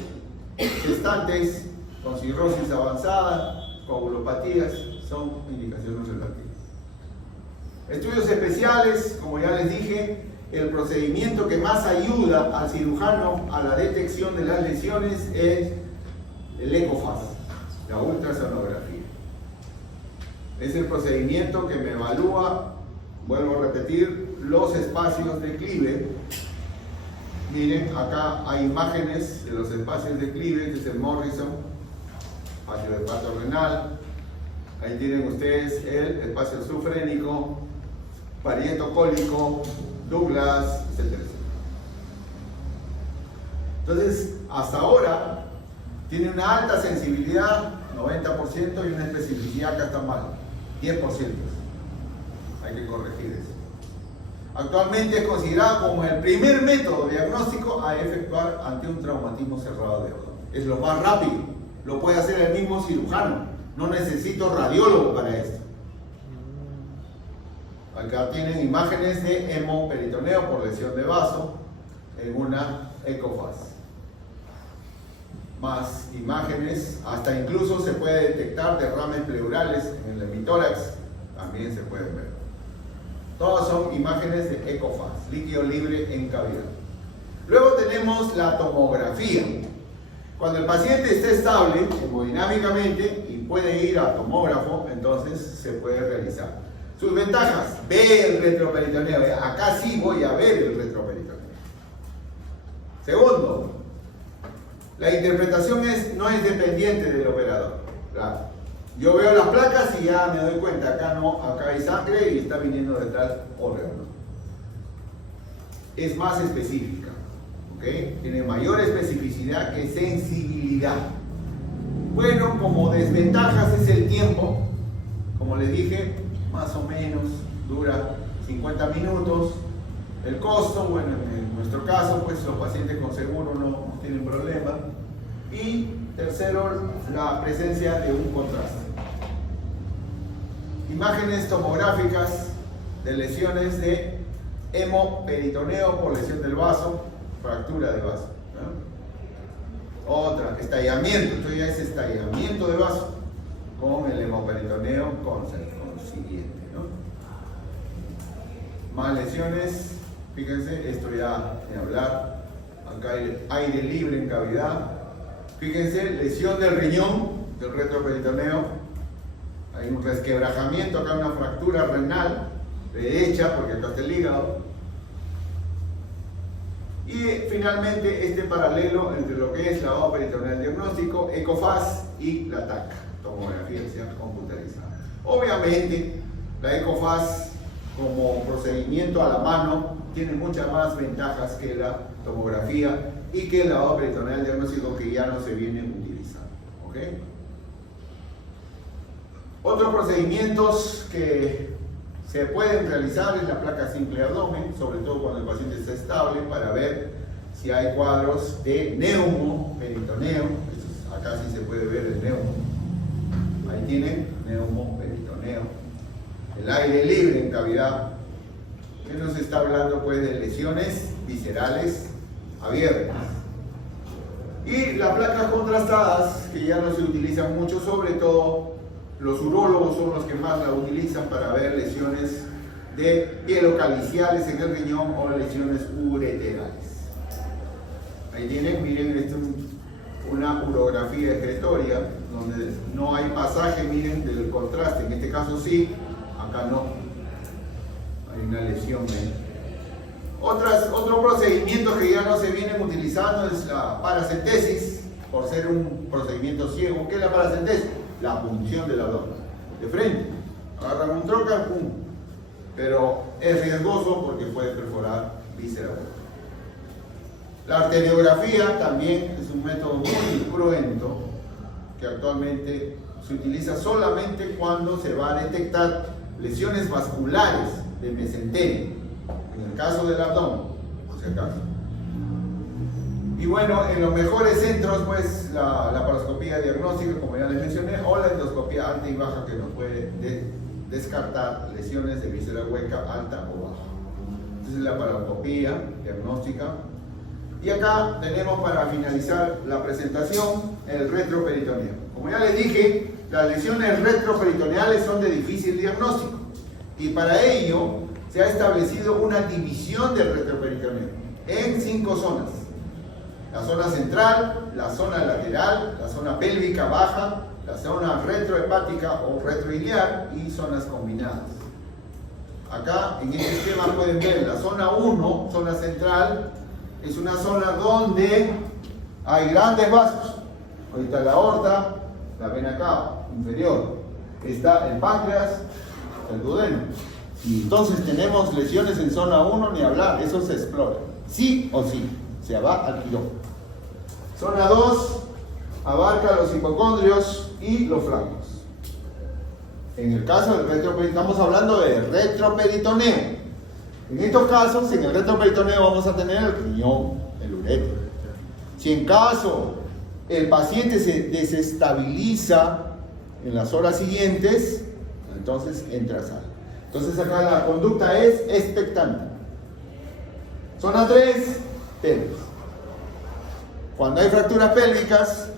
gestantes con cirrosis avanzada, coagulopatías, son indicaciones relativas. Estudios especiales: como ya les dije, el procedimiento que más ayuda al cirujano a la detección de las lesiones es el ECOFAS, la ultrasonografía. Es el procedimiento que me evalúa, vuelvo a repetir, los espacios de Clive. Miren, acá hay imágenes de los espacios de Clive, que es el Morrison, espacio de hepato renal. Ahí tienen ustedes el espacio subfrénico, parieto cólico, Douglas, etc. Entonces, hasta ahora tiene una alta sensibilidad, 90%, y una especificidad que está mal, 10%. Hay que corregir eso. Actualmente es considerado como el primer método diagnóstico a efectuar ante un traumatismo cerrado de órgano. Es lo más rápido, lo puede hacer el mismo cirujano, no necesito radiólogo para esto. Acá tienen imágenes de hemoperitoneo por lesión de vaso en una ECOFAS. Más imágenes, hasta incluso se puede detectar derrames pleurales en el hemitórax, también se pueden ver. Todas son imágenes de ECOFAS, líquido libre en cavidad. Luego tenemos la tomografía. Cuando el paciente esté estable hemodinámicamente y puede ir a tomógrafo, entonces se puede realizar. Sus ventajas: ve el retroperitoneo. Acá sí voy a ver el retroperitoneo. Segundo, la interpretación no es dependiente del operador. Claro. Yo veo las placas y ya me doy cuenta, acá no, acá hay sangre y está viniendo de tal órgano. Es más específica, ¿ok? Tiene mayor especificidad que sensibilidad. Bueno, como desventajas es el tiempo. Como les dije, más o menos dura 50 minutos. El costo, bueno, en nuestro caso, pues los pacientes con seguro no tienen problema. Y tercero, la presencia de un contraste. Imágenes tomográficas de lesiones de hemoperitoneo por lesión del vaso. fractura de vaso, ¿no? Otra, estallamiento, esto ya es estallamiento de vaso con el hemoperitoneo consiguiente, ¿no? Más lesiones, fíjense, esto ya de hablar, acá hay aire libre en cavidad, fíjense, lesión del riñón, del retroperitoneo, hay un resquebrajamiento, acá una fractura renal derecha, porque acá está el hígado. Y finalmente este paralelo entre lo que es lavado peritoneal diagnóstico, ECOFAS y la TAC, tomografía computarizada. Obviamente la ECOFAS como procedimiento a la mano tiene muchas más ventajas que la tomografía y que el lavado peritoneal diagnóstico, que ya no se viene utilizando. ¿Okay? Otros procedimientos que se pueden realizar es la placa simple abdomen, sobre todo cuando el paciente está estable, para ver si hay cuadros de neumoperitoneo. Acá sí se puede ver el neumo. Ahí tienen neumoperitoneo. El aire libre en cavidad. ¿Qué nos está hablando? Pues de lesiones viscerales abiertas. Y las placas contrastadas, que ya no se utilizan mucho, sobre todo los urólogos son los que más la utilizan para ver lesiones de pielocaliciales en el riñón o lesiones ureterales. Ahí tienen, miren, esto es una urografía excretoria donde no hay pasaje, miren, del contraste. En este caso sí, acá no. Hay una lesión. Otro procedimiento que ya no se vienen utilizando es la paracentesis, por ser un procedimiento ciego. ¿Qué es la paracentesis? La punción del abdomen, de frente. Agarran un trocar, pum. Pero es riesgoso porque puede perforar víscera. La arteriografía también es un método muy cruento que actualmente se utiliza solamente cuando se va a detectar lesiones vasculares de mesenterio, en el caso del abdomen, por si acaso. Y bueno, en los mejores centros, pues la laparoscopía diagnóstica, como ya les mencioné, o la endoscopía alta y baja, que nos puede descartar lesiones de víscera hueca alta o baja. Entonces, la laparoscopía diagnóstica. Y acá tenemos, para finalizar la presentación, el retroperitoneo. Como ya les dije, las lesiones retroperitoneales son de difícil diagnóstico. Y para ello se ha establecido una división del retroperitoneo en 5 zonas. La zona central, la zona lateral, la zona pélvica baja, la zona retrohepática o retroiliar y zonas combinadas. Acá en este esquema pueden ver la zona 1, zona central, es una zona donde hay grandes vasos. Ahorita la aorta, la vena cava inferior, está el páncreas, el duodeno. Y entonces tenemos lesiones en zona 1, ni hablar, eso se explora. Sí o sí, se va al quirófano. Zona 2 abarca los hipocondrios y los flancos. En el caso del retroperitoneo, estamos hablando de retroperitoneo. En estos casos, en el retroperitoneo vamos a tener el riñón, el uréter. Si en caso el paciente se desestabiliza en las horas siguientes, entonces entra sal. Entonces acá la conducta es expectante. Zona 3, pelvis. Cuando hay fracturas pélvicas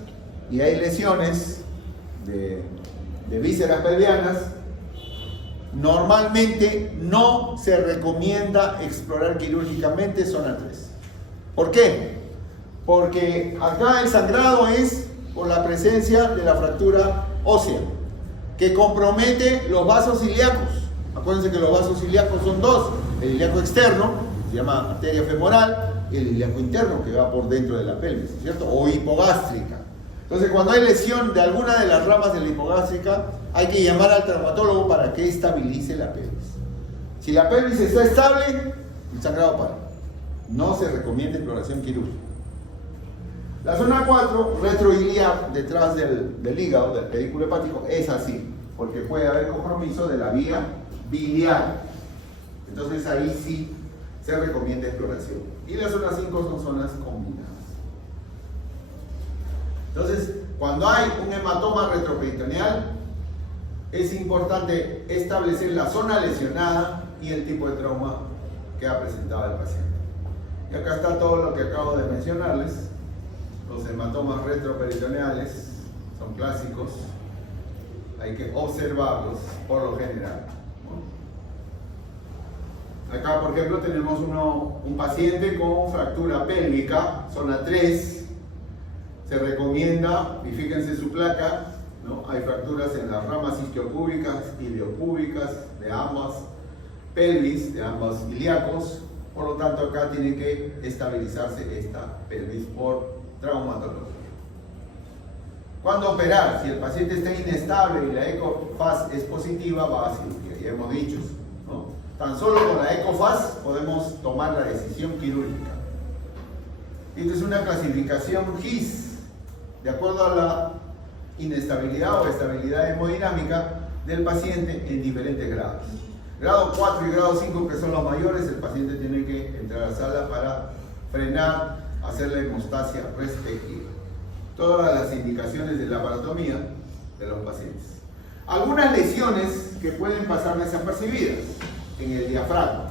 y hay lesiones de vísceras pelvianas, normalmente no se recomienda explorar quirúrgicamente zona 3. ¿Por qué? Porque acá el sangrado es por la presencia de la fractura ósea, que compromete los vasos ilíacos. Acuérdense que los vasos ilíacos son 2, el ilíaco externo, se llama arteria femoral, y el ilíaco interno, que va por dentro de la pelvis, ¿cierto? O hipogástrica. Entonces, cuando hay lesión de alguna de las ramas de la hipogástrica, hay que llamar al traumatólogo para que estabilice la pelvis. Si la pelvis está estable, el sangrado para. No se recomienda exploración quirúrgica. La zona 4, retroiliar, detrás del hígado, del pedículo hepático, es así, porque puede haber compromiso de la vía biliar. Entonces ahí sí se recomienda exploración. Y las zonas 5 son zonas combinadas. Entonces, cuando hay un hematoma retroperitoneal, es importante establecer la zona lesionada y el tipo de trauma que ha presentado el paciente. Y acá está todo lo que acabo de mencionarles. Los hematomas retroperitoneales son clásicos. Hay que observarlos por lo general. Acá, por ejemplo, tenemos un paciente con fractura pélvica, zona 3. Se recomienda, y fíjense su placa, ¿no? Hay fracturas en las ramas isquiopúbicas, iliopúbicas, de ambas pelvis, de ambos ilíacos. Por lo tanto, acá tiene que estabilizarse esta pelvis por traumatología. ¿Cuándo operar? Si el paciente está inestable y la ECOFAS es positiva, va a cirugía. Ya hemos dicho, ¿no? Tan solo con la ECOFAS podemos tomar la decisión quirúrgica. Esta es una clasificación GIS, de acuerdo a la inestabilidad o estabilidad hemodinámica del paciente en diferentes grados. Grado 4 y grado 5, que son los mayores, el paciente tiene que entrar a la sala para frenar, hacer la hemostasia respectiva. Todas las indicaciones de la laparotomía de los pacientes. Algunas lesiones que pueden pasar desapercibidas en el diafragma.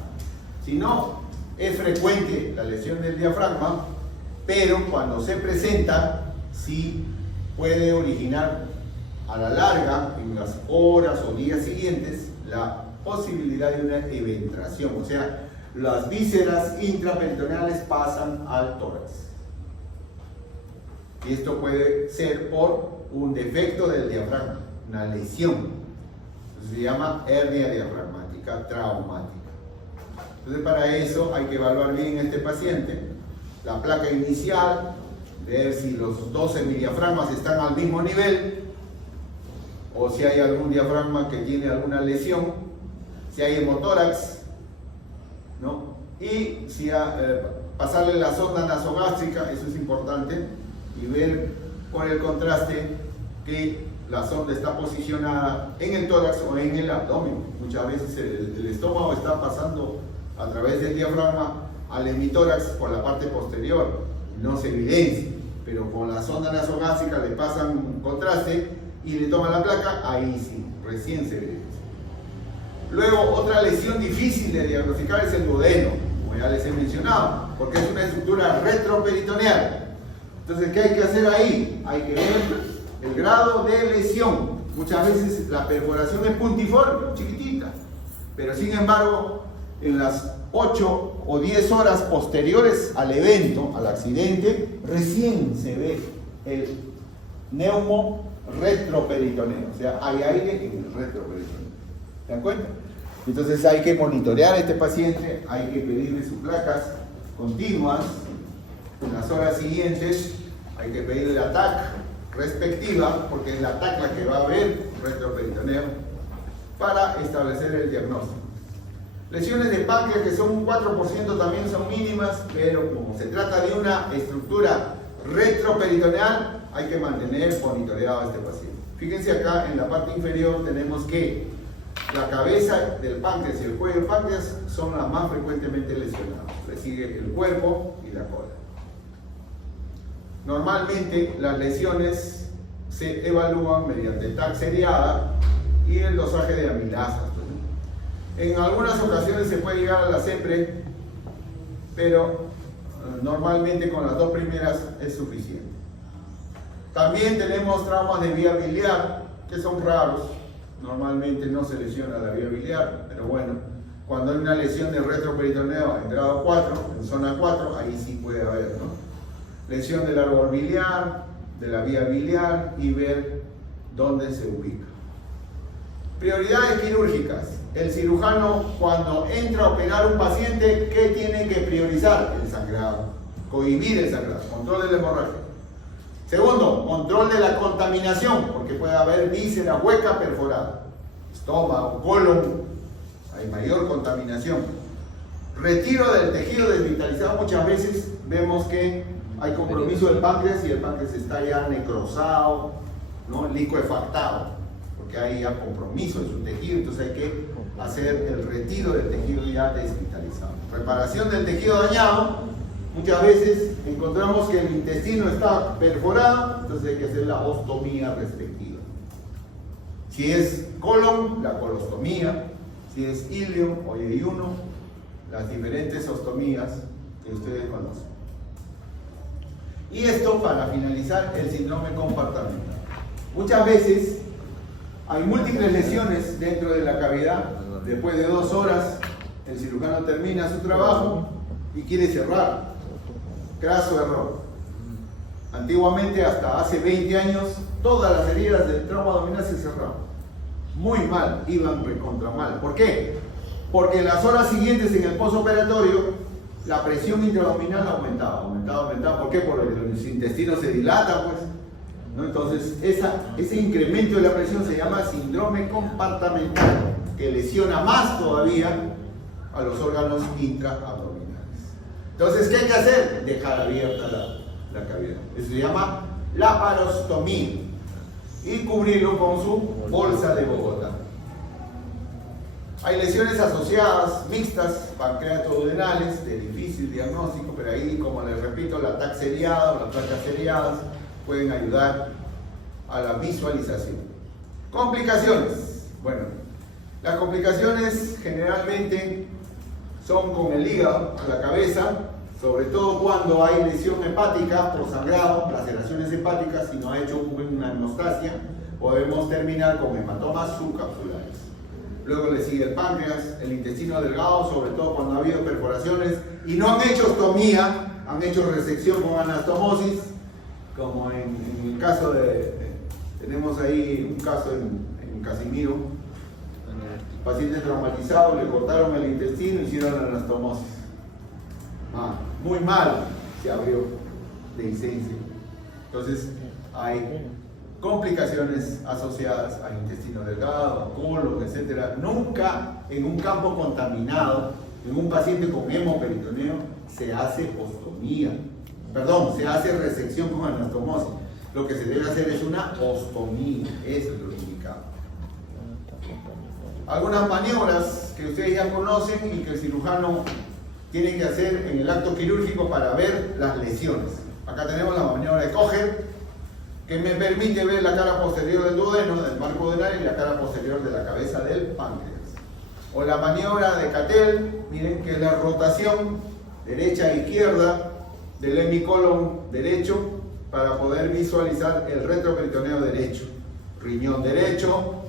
Si no, es frecuente la lesión del diafragma, pero cuando se presenta, sí puede originar a la larga, en las horas o días siguientes, la posibilidad de una eventración, o sea, las vísceras intraperitoneales pasan al tórax. Y esto puede ser por un defecto del diafragma, una lesión. Se llama hernia diafragmática traumática. Entonces, para eso hay que evaluar bien este paciente, la placa inicial, ver si los dos semidiafragmas están al mismo nivel, o si hay algún diafragma que tiene alguna lesión, si hay hemotórax, ¿no? Y si pasarle la sonda nasogástrica, eso es importante, y ver con el contraste que la sonda está posicionada en el tórax o en el abdomen. Muchas veces el estómago está pasando a través del diafragma al hemitórax por la parte posterior, no se evidencia, pero con la sonda nasogástrica le pasan un contraste y le toman la placa, ahí sí, recién se evidencia. Luego, otra lesión difícil de diagnosticar es el duodeno, como ya les he mencionado, porque es una estructura retroperitoneal. Entonces, ¿qué hay que hacer ahí? Hay que ver el grado de lesión. Muchas veces la perforación es puntiforme, chiquitita, pero sin embargo, en las 8 o 10 horas posteriores al evento, al accidente, recién se ve el neumo retroperitoneo, o sea, hay aire en el retroperitoneo. ¿Se dan cuenta? Entonces hay que monitorear a este paciente, hay que pedirle sus placas continuas. En las horas siguientes hay que pedirle la TAC respectiva, porque es la TAC la que va a ver retroperitoneo, para establecer el diagnóstico. Lesiones de páncreas, que son un 4%, también son mínimas, pero como se trata de una estructura retroperitoneal, hay que mantener monitoreado a este paciente. Fíjense acá en la parte inferior tenemos que la cabeza del páncreas y el cuello del páncreas son las más frecuentemente lesionadas. Le sigue el cuerpo y la cola. Normalmente las lesiones se evalúan mediante TAC seriada y el dosaje de amilasas. En algunas ocasiones se puede llegar a la CEPRE, pero normalmente con las dos primeras es suficiente. También tenemos traumas de vía biliar, que son raros. Normalmente no se lesiona la vía biliar, pero bueno, cuando hay una lesión de retroperitoneo en grado 4, en zona 4, ahí sí puede haber, ¿no? Lesión del árbol biliar, de la vía biliar, y ver dónde se ubica. Prioridades quirúrgicas. El cirujano, cuando entra a operar un paciente, ¿qué tiene que priorizar? El sangrado. Cohibir el sangrado, control de la hemorragia. Segundo, control de la contaminación, porque puede haber víscera hueca perforada, estómago, colon, hay mayor contaminación. Retiro del tejido desvitalizado, muchas veces vemos que hay compromiso del páncreas y el páncreas está ya necrosado, ¿no? Licuefactado, porque hay ya compromiso de su tejido, entonces hay que hacer el retiro del tejido ya desvitalizado. Reparación del tejido dañado. Muchas veces encontramos que el intestino está perforado, entonces hay que hacer la ostomía respectiva. Si es colon, la colostomía. Si es ilium o yeyuno, las diferentes ostomías que ustedes conocen. Y esto para finalizar el síndrome compartimental. Muchas veces hay múltiples lesiones dentro de la cavidad. Después de 2 horas el cirujano termina su trabajo y quiere cerrar. Craso error. Antiguamente, hasta hace 20 años, todas las heridas del trauma abdominal se cerraban. Muy mal, iban recontra mal. ¿Por qué? Porque en las horas siguientes en el postoperatorio la presión intraabdominal aumentaba. ¿Por qué? Porque los intestinos se dilatan, pues, ¿no? Entonces, ese incremento de la presión se llama síndrome compartimental, que lesiona más todavía a los órganos intraabdominales. Entonces, ¿qué hay que hacer? Dejar abierta la cavidad. Eso se llama laparostomía y cubrirlo con su bolsa de Bogotá. Hay lesiones asociadas, mixtas, pancreatoduodenales, de difícil diagnóstico, pero ahí, como les repito, la TAC seriada o las placas seriadas pueden ayudar a la visualización. Complicaciones. Bueno, las complicaciones generalmente son con el hígado, la cabeza, sobre todo cuando hay lesión hepática por sangrado, laceraciones hepáticas, si no ha hecho una hemostasia, podemos terminar con hematomas subcapsulares. Luego le sigue el páncreas, el intestino delgado, sobre todo cuando ha habido perforaciones y no han hecho ostomía, han hecho resección con anastomosis, como en el caso tenemos ahí un caso en Casimiro, paciente traumatizado, le cortaron el intestino y hicieron anastomosis. Muy mal se abrió de incendio. Entonces hay complicaciones asociadas al intestino delgado, al colon, etc. Nunca en un campo contaminado, en un paciente con hemoperitoneo, se hace ostomía. Perdón, se hace resección con anastomosis. Lo que se debe hacer es una ostomía, eso es lo indicado. Algunas maniobras que ustedes ya conocen y que el cirujano tiene que hacer en el acto quirúrgico para ver las lesiones. Acá tenemos la maniobra de Kocher, que me permite ver la cara posterior del duodeno, del marco duodenal, y la cara posterior de la cabeza del páncreas. O la maniobra de Cattell, miren, que es la rotación derecha e izquierda del hemicolon derecho para poder visualizar el retroperitoneo derecho, riñón derecho,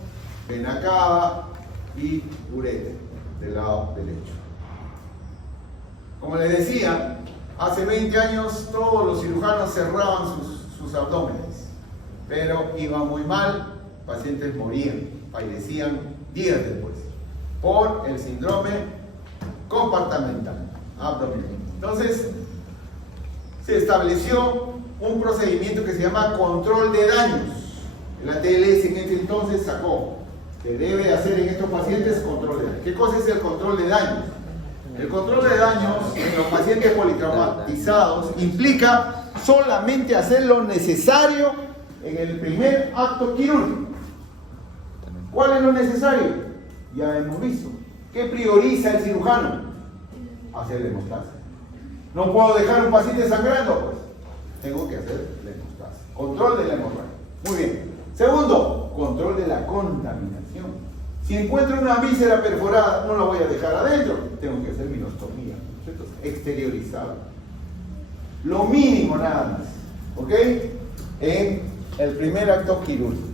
vena cava y ureter del lado derecho. Como les decía, hace 20 años todos los cirujanos cerraban sus abdómenes, pero iba muy mal, pacientes morían, fallecían días después, por el síndrome compartimental abdominal. Entonces, se estableció un procedimiento que se llama control de daños. El ATLS en ese entonces sacó que debe hacer en estos pacientes control de daños. ¿Qué cosa es el control de daños? El control de daños en los pacientes politraumatizados implica solamente hacer lo necesario en el primer acto quirúrgico. ¿Cuál es lo necesario? Ya hemos visto. ¿Qué prioriza el cirujano? Hacer la hemostasia. No puedo dejar un paciente sangrando, pues tengo que hacer la hemostasia. Control de la hemorragia. Muy bien. Segundo, control de la contaminación. Si encuentro una víscera perforada, no la voy a dejar adentro, tengo que hacer mi ostomía, exteriorizarla. Lo mínimo nada más, ¿ok? En el primer acto quirúrgico.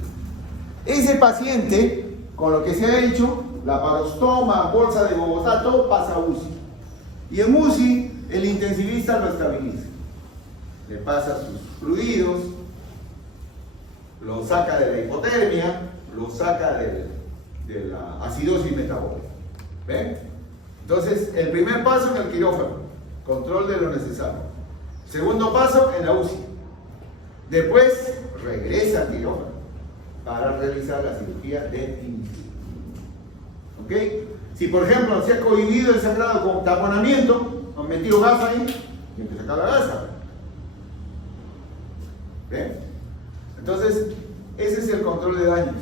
Ese paciente, con lo que se ha hecho, laparostoma, bolsa de Bogotá, todo pasa a UCI. Y en UCI, el intensivista lo estabiliza. Le pasa sus fluidos, lo saca de la hipotermia, lo saca de la acidosis metabólica. ¿Ven? Entonces, el primer paso en el quirófano, control de lo necesario. Segundo paso en la UCI. Después regresa al quirófano para realizar la cirugía definitiva. ¿Ok? Si por ejemplo se ha cohibido el sangrado con taponamiento, han metido gas ahí y hay que sacar la gasa. ¿Ven? Entonces, ese es el control de daños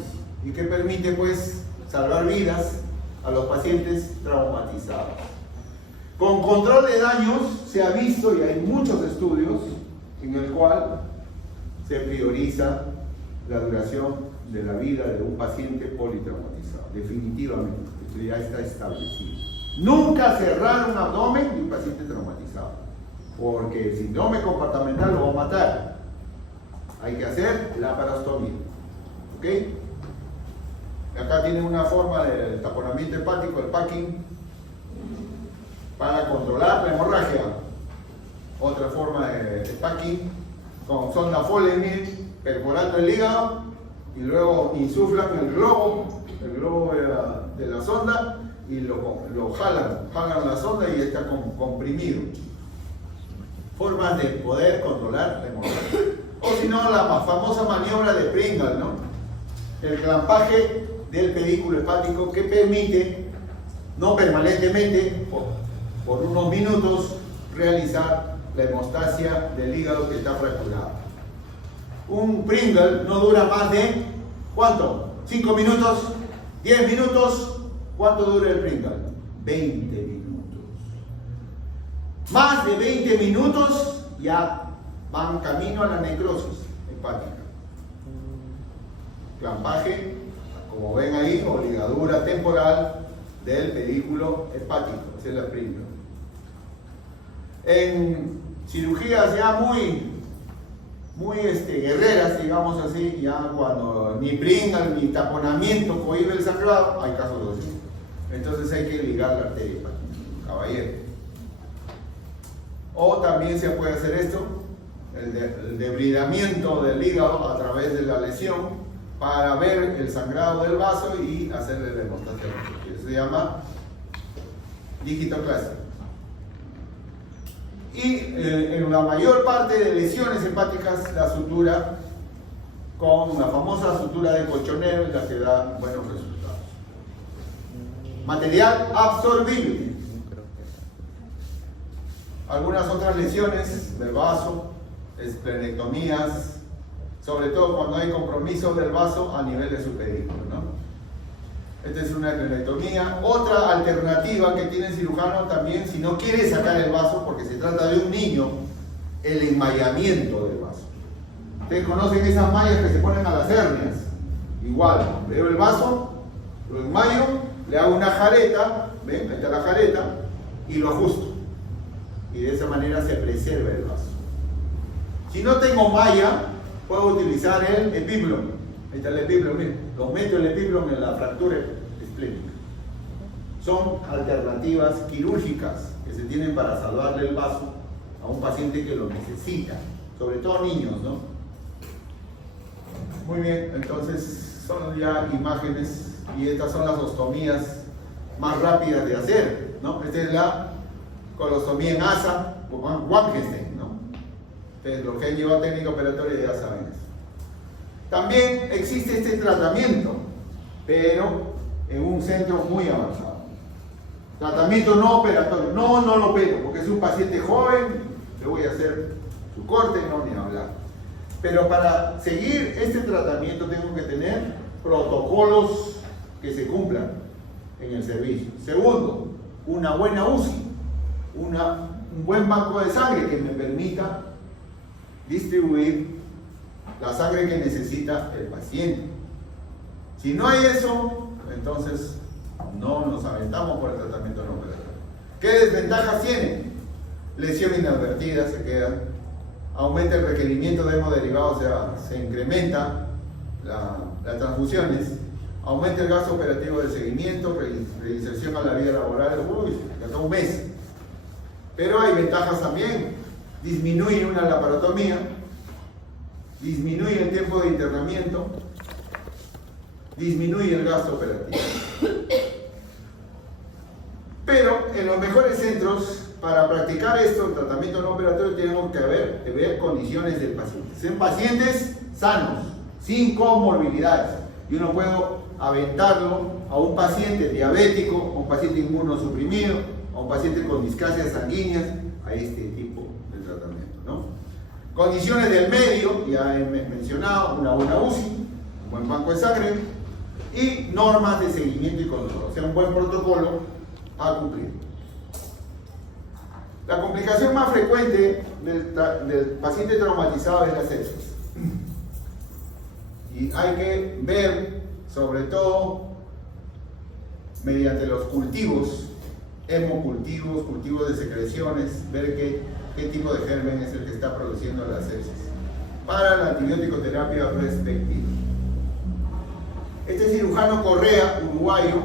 y que permite pues salvar vidas a los pacientes traumatizados. Con control de daños se ha visto, y hay muchos estudios en el cual se prioriza la duración de la vida de un paciente politraumatizado, definitivamente, esto ya está establecido. Nunca cerrar un abdomen de un paciente traumatizado, porque el síndrome compartimental lo va a matar. Hay que hacer laparostomía. ¿Ok? Acá tiene una forma del taponamiento hepático, el packing, para controlar la hemorragia. Otra forma de packing con sonda Foley, perforando el hígado y luego insuflan el globo de la sonda y lo jalan la sonda y está comprimido. Formas de poder controlar la hemorragia. O si no, la famosa maniobra de Pringle, ¿no? El clampaje del pedículo hepático que permite, no permanentemente, por unos minutos, realizar la hemostasia del hígado que está fracturado. Un Pringle no dura más de, ¿cuánto? ¿5 minutos? ¿10 minutos? ¿Cuánto dura el Pringle? 20 minutos. Más de 20 minutos ya van camino a la necrosis hepática. Clampaje, como ven ahí, o ligadura temporal del pedículo hepático, esa es la Pringle. En cirugías ya muy guerreras, digamos así, ya cuando ni Pringle ni taponamiento cohíbe el sangrado, hay casos así. Entonces hay que ligar la arteria hepática, caballero. O también se puede hacer esto, el debridamiento del hígado a través de la lesión para ver el sangrado del vaso y hacerle la hemostasia. Eso se llama digitoplastia. Y en la mayor parte de lesiones hepáticas, la sutura con la famosa sutura de colchonero es la que da buenos resultados. Material absorbible. Algunas otras lesiones del vaso, esplenectomías, sobre todo cuando hay compromiso del vaso a nivel de su pedículo, ¿no? Esta es una esplenectomía. Otra alternativa que tiene el cirujano también, si no quiere sacar el vaso, porque se trata de un niño, el enmayamiento del vaso. Ustedes conocen esas mallas que se ponen a las hernias. Igual, veo el vaso, lo enmayo, le hago una jareta, ¿ven? Ahí está la jareta, y lo ajusto. Y de esa manera se preserva el vaso. Si no tengo malla, puedo utilizar el epiplom. Ahí está el epiplom, miren. Los meto el epiplom en la fractura esplénica. Son alternativas quirúrgicas que se tienen para salvarle el vaso a un paciente que lo necesita, sobre todo niños, ¿no? Muy bien, entonces son ya imágenes y estas son las ostomías más rápidas de hacer, ¿no? Esta es la colostomía en ASA o Wangenstein, ¿no? Entonces, los que han llevado técnica operatoria ya saben eso. También existe este tratamiento, pero en un centro muy avanzado. Tratamiento no operatorio. No lo opero, porque es un paciente joven, le voy a hacer su corte, no ni hablar. Pero para seguir este tratamiento tengo que tener protocolos que se cumplan en el servicio. Segundo, una buena UCI, un buen banco de sangre que me permita distribuir la sangre que necesita el paciente. Si no hay eso, entonces no nos aventamos por el tratamiento no operatorio. ¿Qué desventajas tiene? Lesión inadvertida se queda, aumenta el requerimiento de hemoderivados, o sea, se incrementa las transfusiones, aumenta el gasto operativo de seguimiento, reinserción a la vida laboral, hasta un mes. Pero hay ventajas también, disminuye una laparotomía, disminuye el tiempo de internamiento, disminuye el gasto operativo. Pero en los mejores centros, para practicar esto, el tratamiento no operatorio, tenemos que ver condiciones del paciente. Sean pacientes sanos, sin comorbilidades. Yo no puedo aventarlo a un paciente diabético, a un paciente inmunosuprimido, a un paciente con discasias sanguíneas, a este tipo de tratamiento, ¿no? Condiciones del medio, ya he mencionado, una buena UCI, un buen banco de sangre y normas de seguimiento y control, o sea, un buen protocolo a cumplir. La complicación más frecuente del paciente traumatizado es la sepsis. Y hay que ver, sobre todo, mediante los cultivos, hemocultivos, cultivos de secreciones, ver que qué tipo de germen es el que está produciendo la sepsis para la antibiótico terapia respectiva. Este cirujano Correa, uruguayo,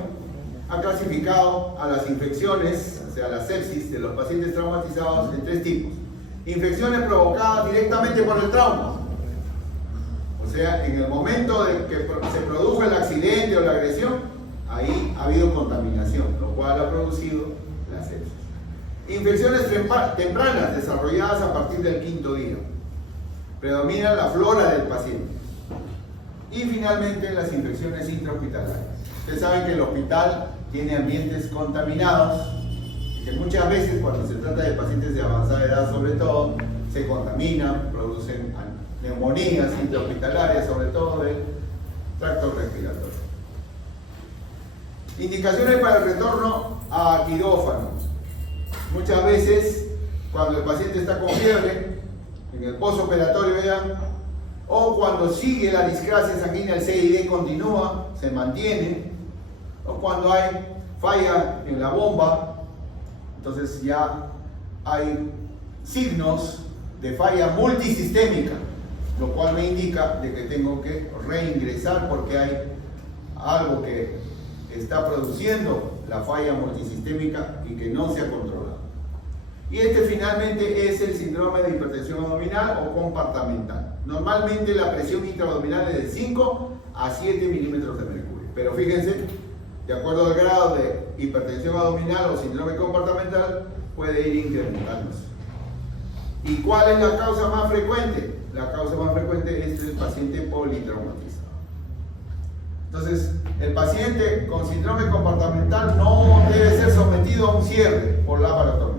ha clasificado a las infecciones, o sea, la sepsis de los pacientes traumatizados en 3 tipos. Infecciones provocadas directamente por el trauma. O sea, en el momento de que se produjo el accidente o la agresión, ahí ha habido contaminación, lo cual ha producido la sepsis. Infecciones tempranas, desarrolladas a partir del 5º día. Predomina la flora del paciente. Y finalmente, las infecciones intrahospitalarias. Ustedes saben que el hospital tiene ambientes contaminados y que muchas veces, cuando se trata de pacientes de avanzada edad sobre todo, se contaminan, producen neumonías intrahospitalarias, sobre todo del tracto respiratorio. Indicaciones para el retorno a quirófano. Muchas veces, cuando el paciente está con fiebre, en el postoperatorio ya, o cuando sigue la discrasia sanguínea, el CID continúa, se mantiene, o cuando hay falla en la bomba, entonces ya hay signos de falla multisistémica, lo cual me indica de que tengo que reingresar porque hay algo que está produciendo la falla multisistémica y que no se ha controlado. Y este finalmente es el síndrome de hipertensión abdominal o compartamental. Normalmente la presión intraabdominal es de 5 a 7 milímetros de mercurio. Pero fíjense, de acuerdo al grado de hipertensión abdominal o síndrome compartamental, puede ir incrementándose. ¿Y cuál es la causa más frecuente? La causa más frecuente es el paciente politraumatizado. Entonces, el paciente con síndrome compartamental no debe ser sometido a un cierre por laparotomía.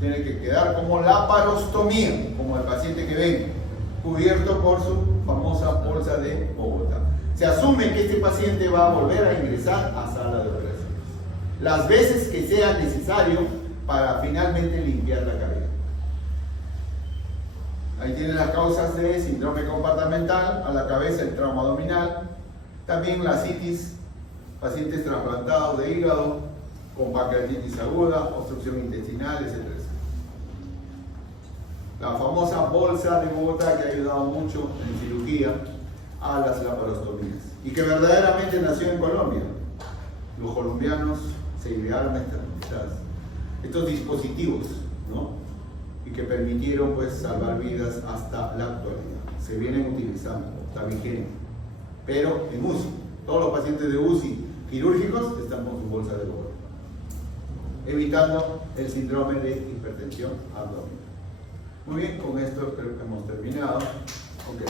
Tiene que quedar como laparostomía, como el paciente que ven, cubierto por su famosa bolsa de Bogotá. Se asume que este paciente va a volver a ingresar a sala de operaciones las veces que sea necesario para finalmente limpiar la cavidad. Ahí tienen las causas de síndrome compartamental, a la cabeza el trauma abdominal, también la citis, pacientes trasplantados de hígado, con pancreatitis aguda, obstrucción intestinal, etc. La famosa bolsa de Bogotá que ha ayudado mucho en cirugía a las laparostomías y que verdaderamente nació en Colombia. Los colombianos se idearon estos dispositivos, ¿no? Y que permitieron pues salvar vidas hasta la actualidad. Se vienen utilizando, está vigente. Pero en UCI, todos los pacientes de UCI quirúrgicos están con su bolsa de Bogotá, evitando el síndrome de hipertensión abdominal. Muy bien, con esto creo que hemos terminado. Okay.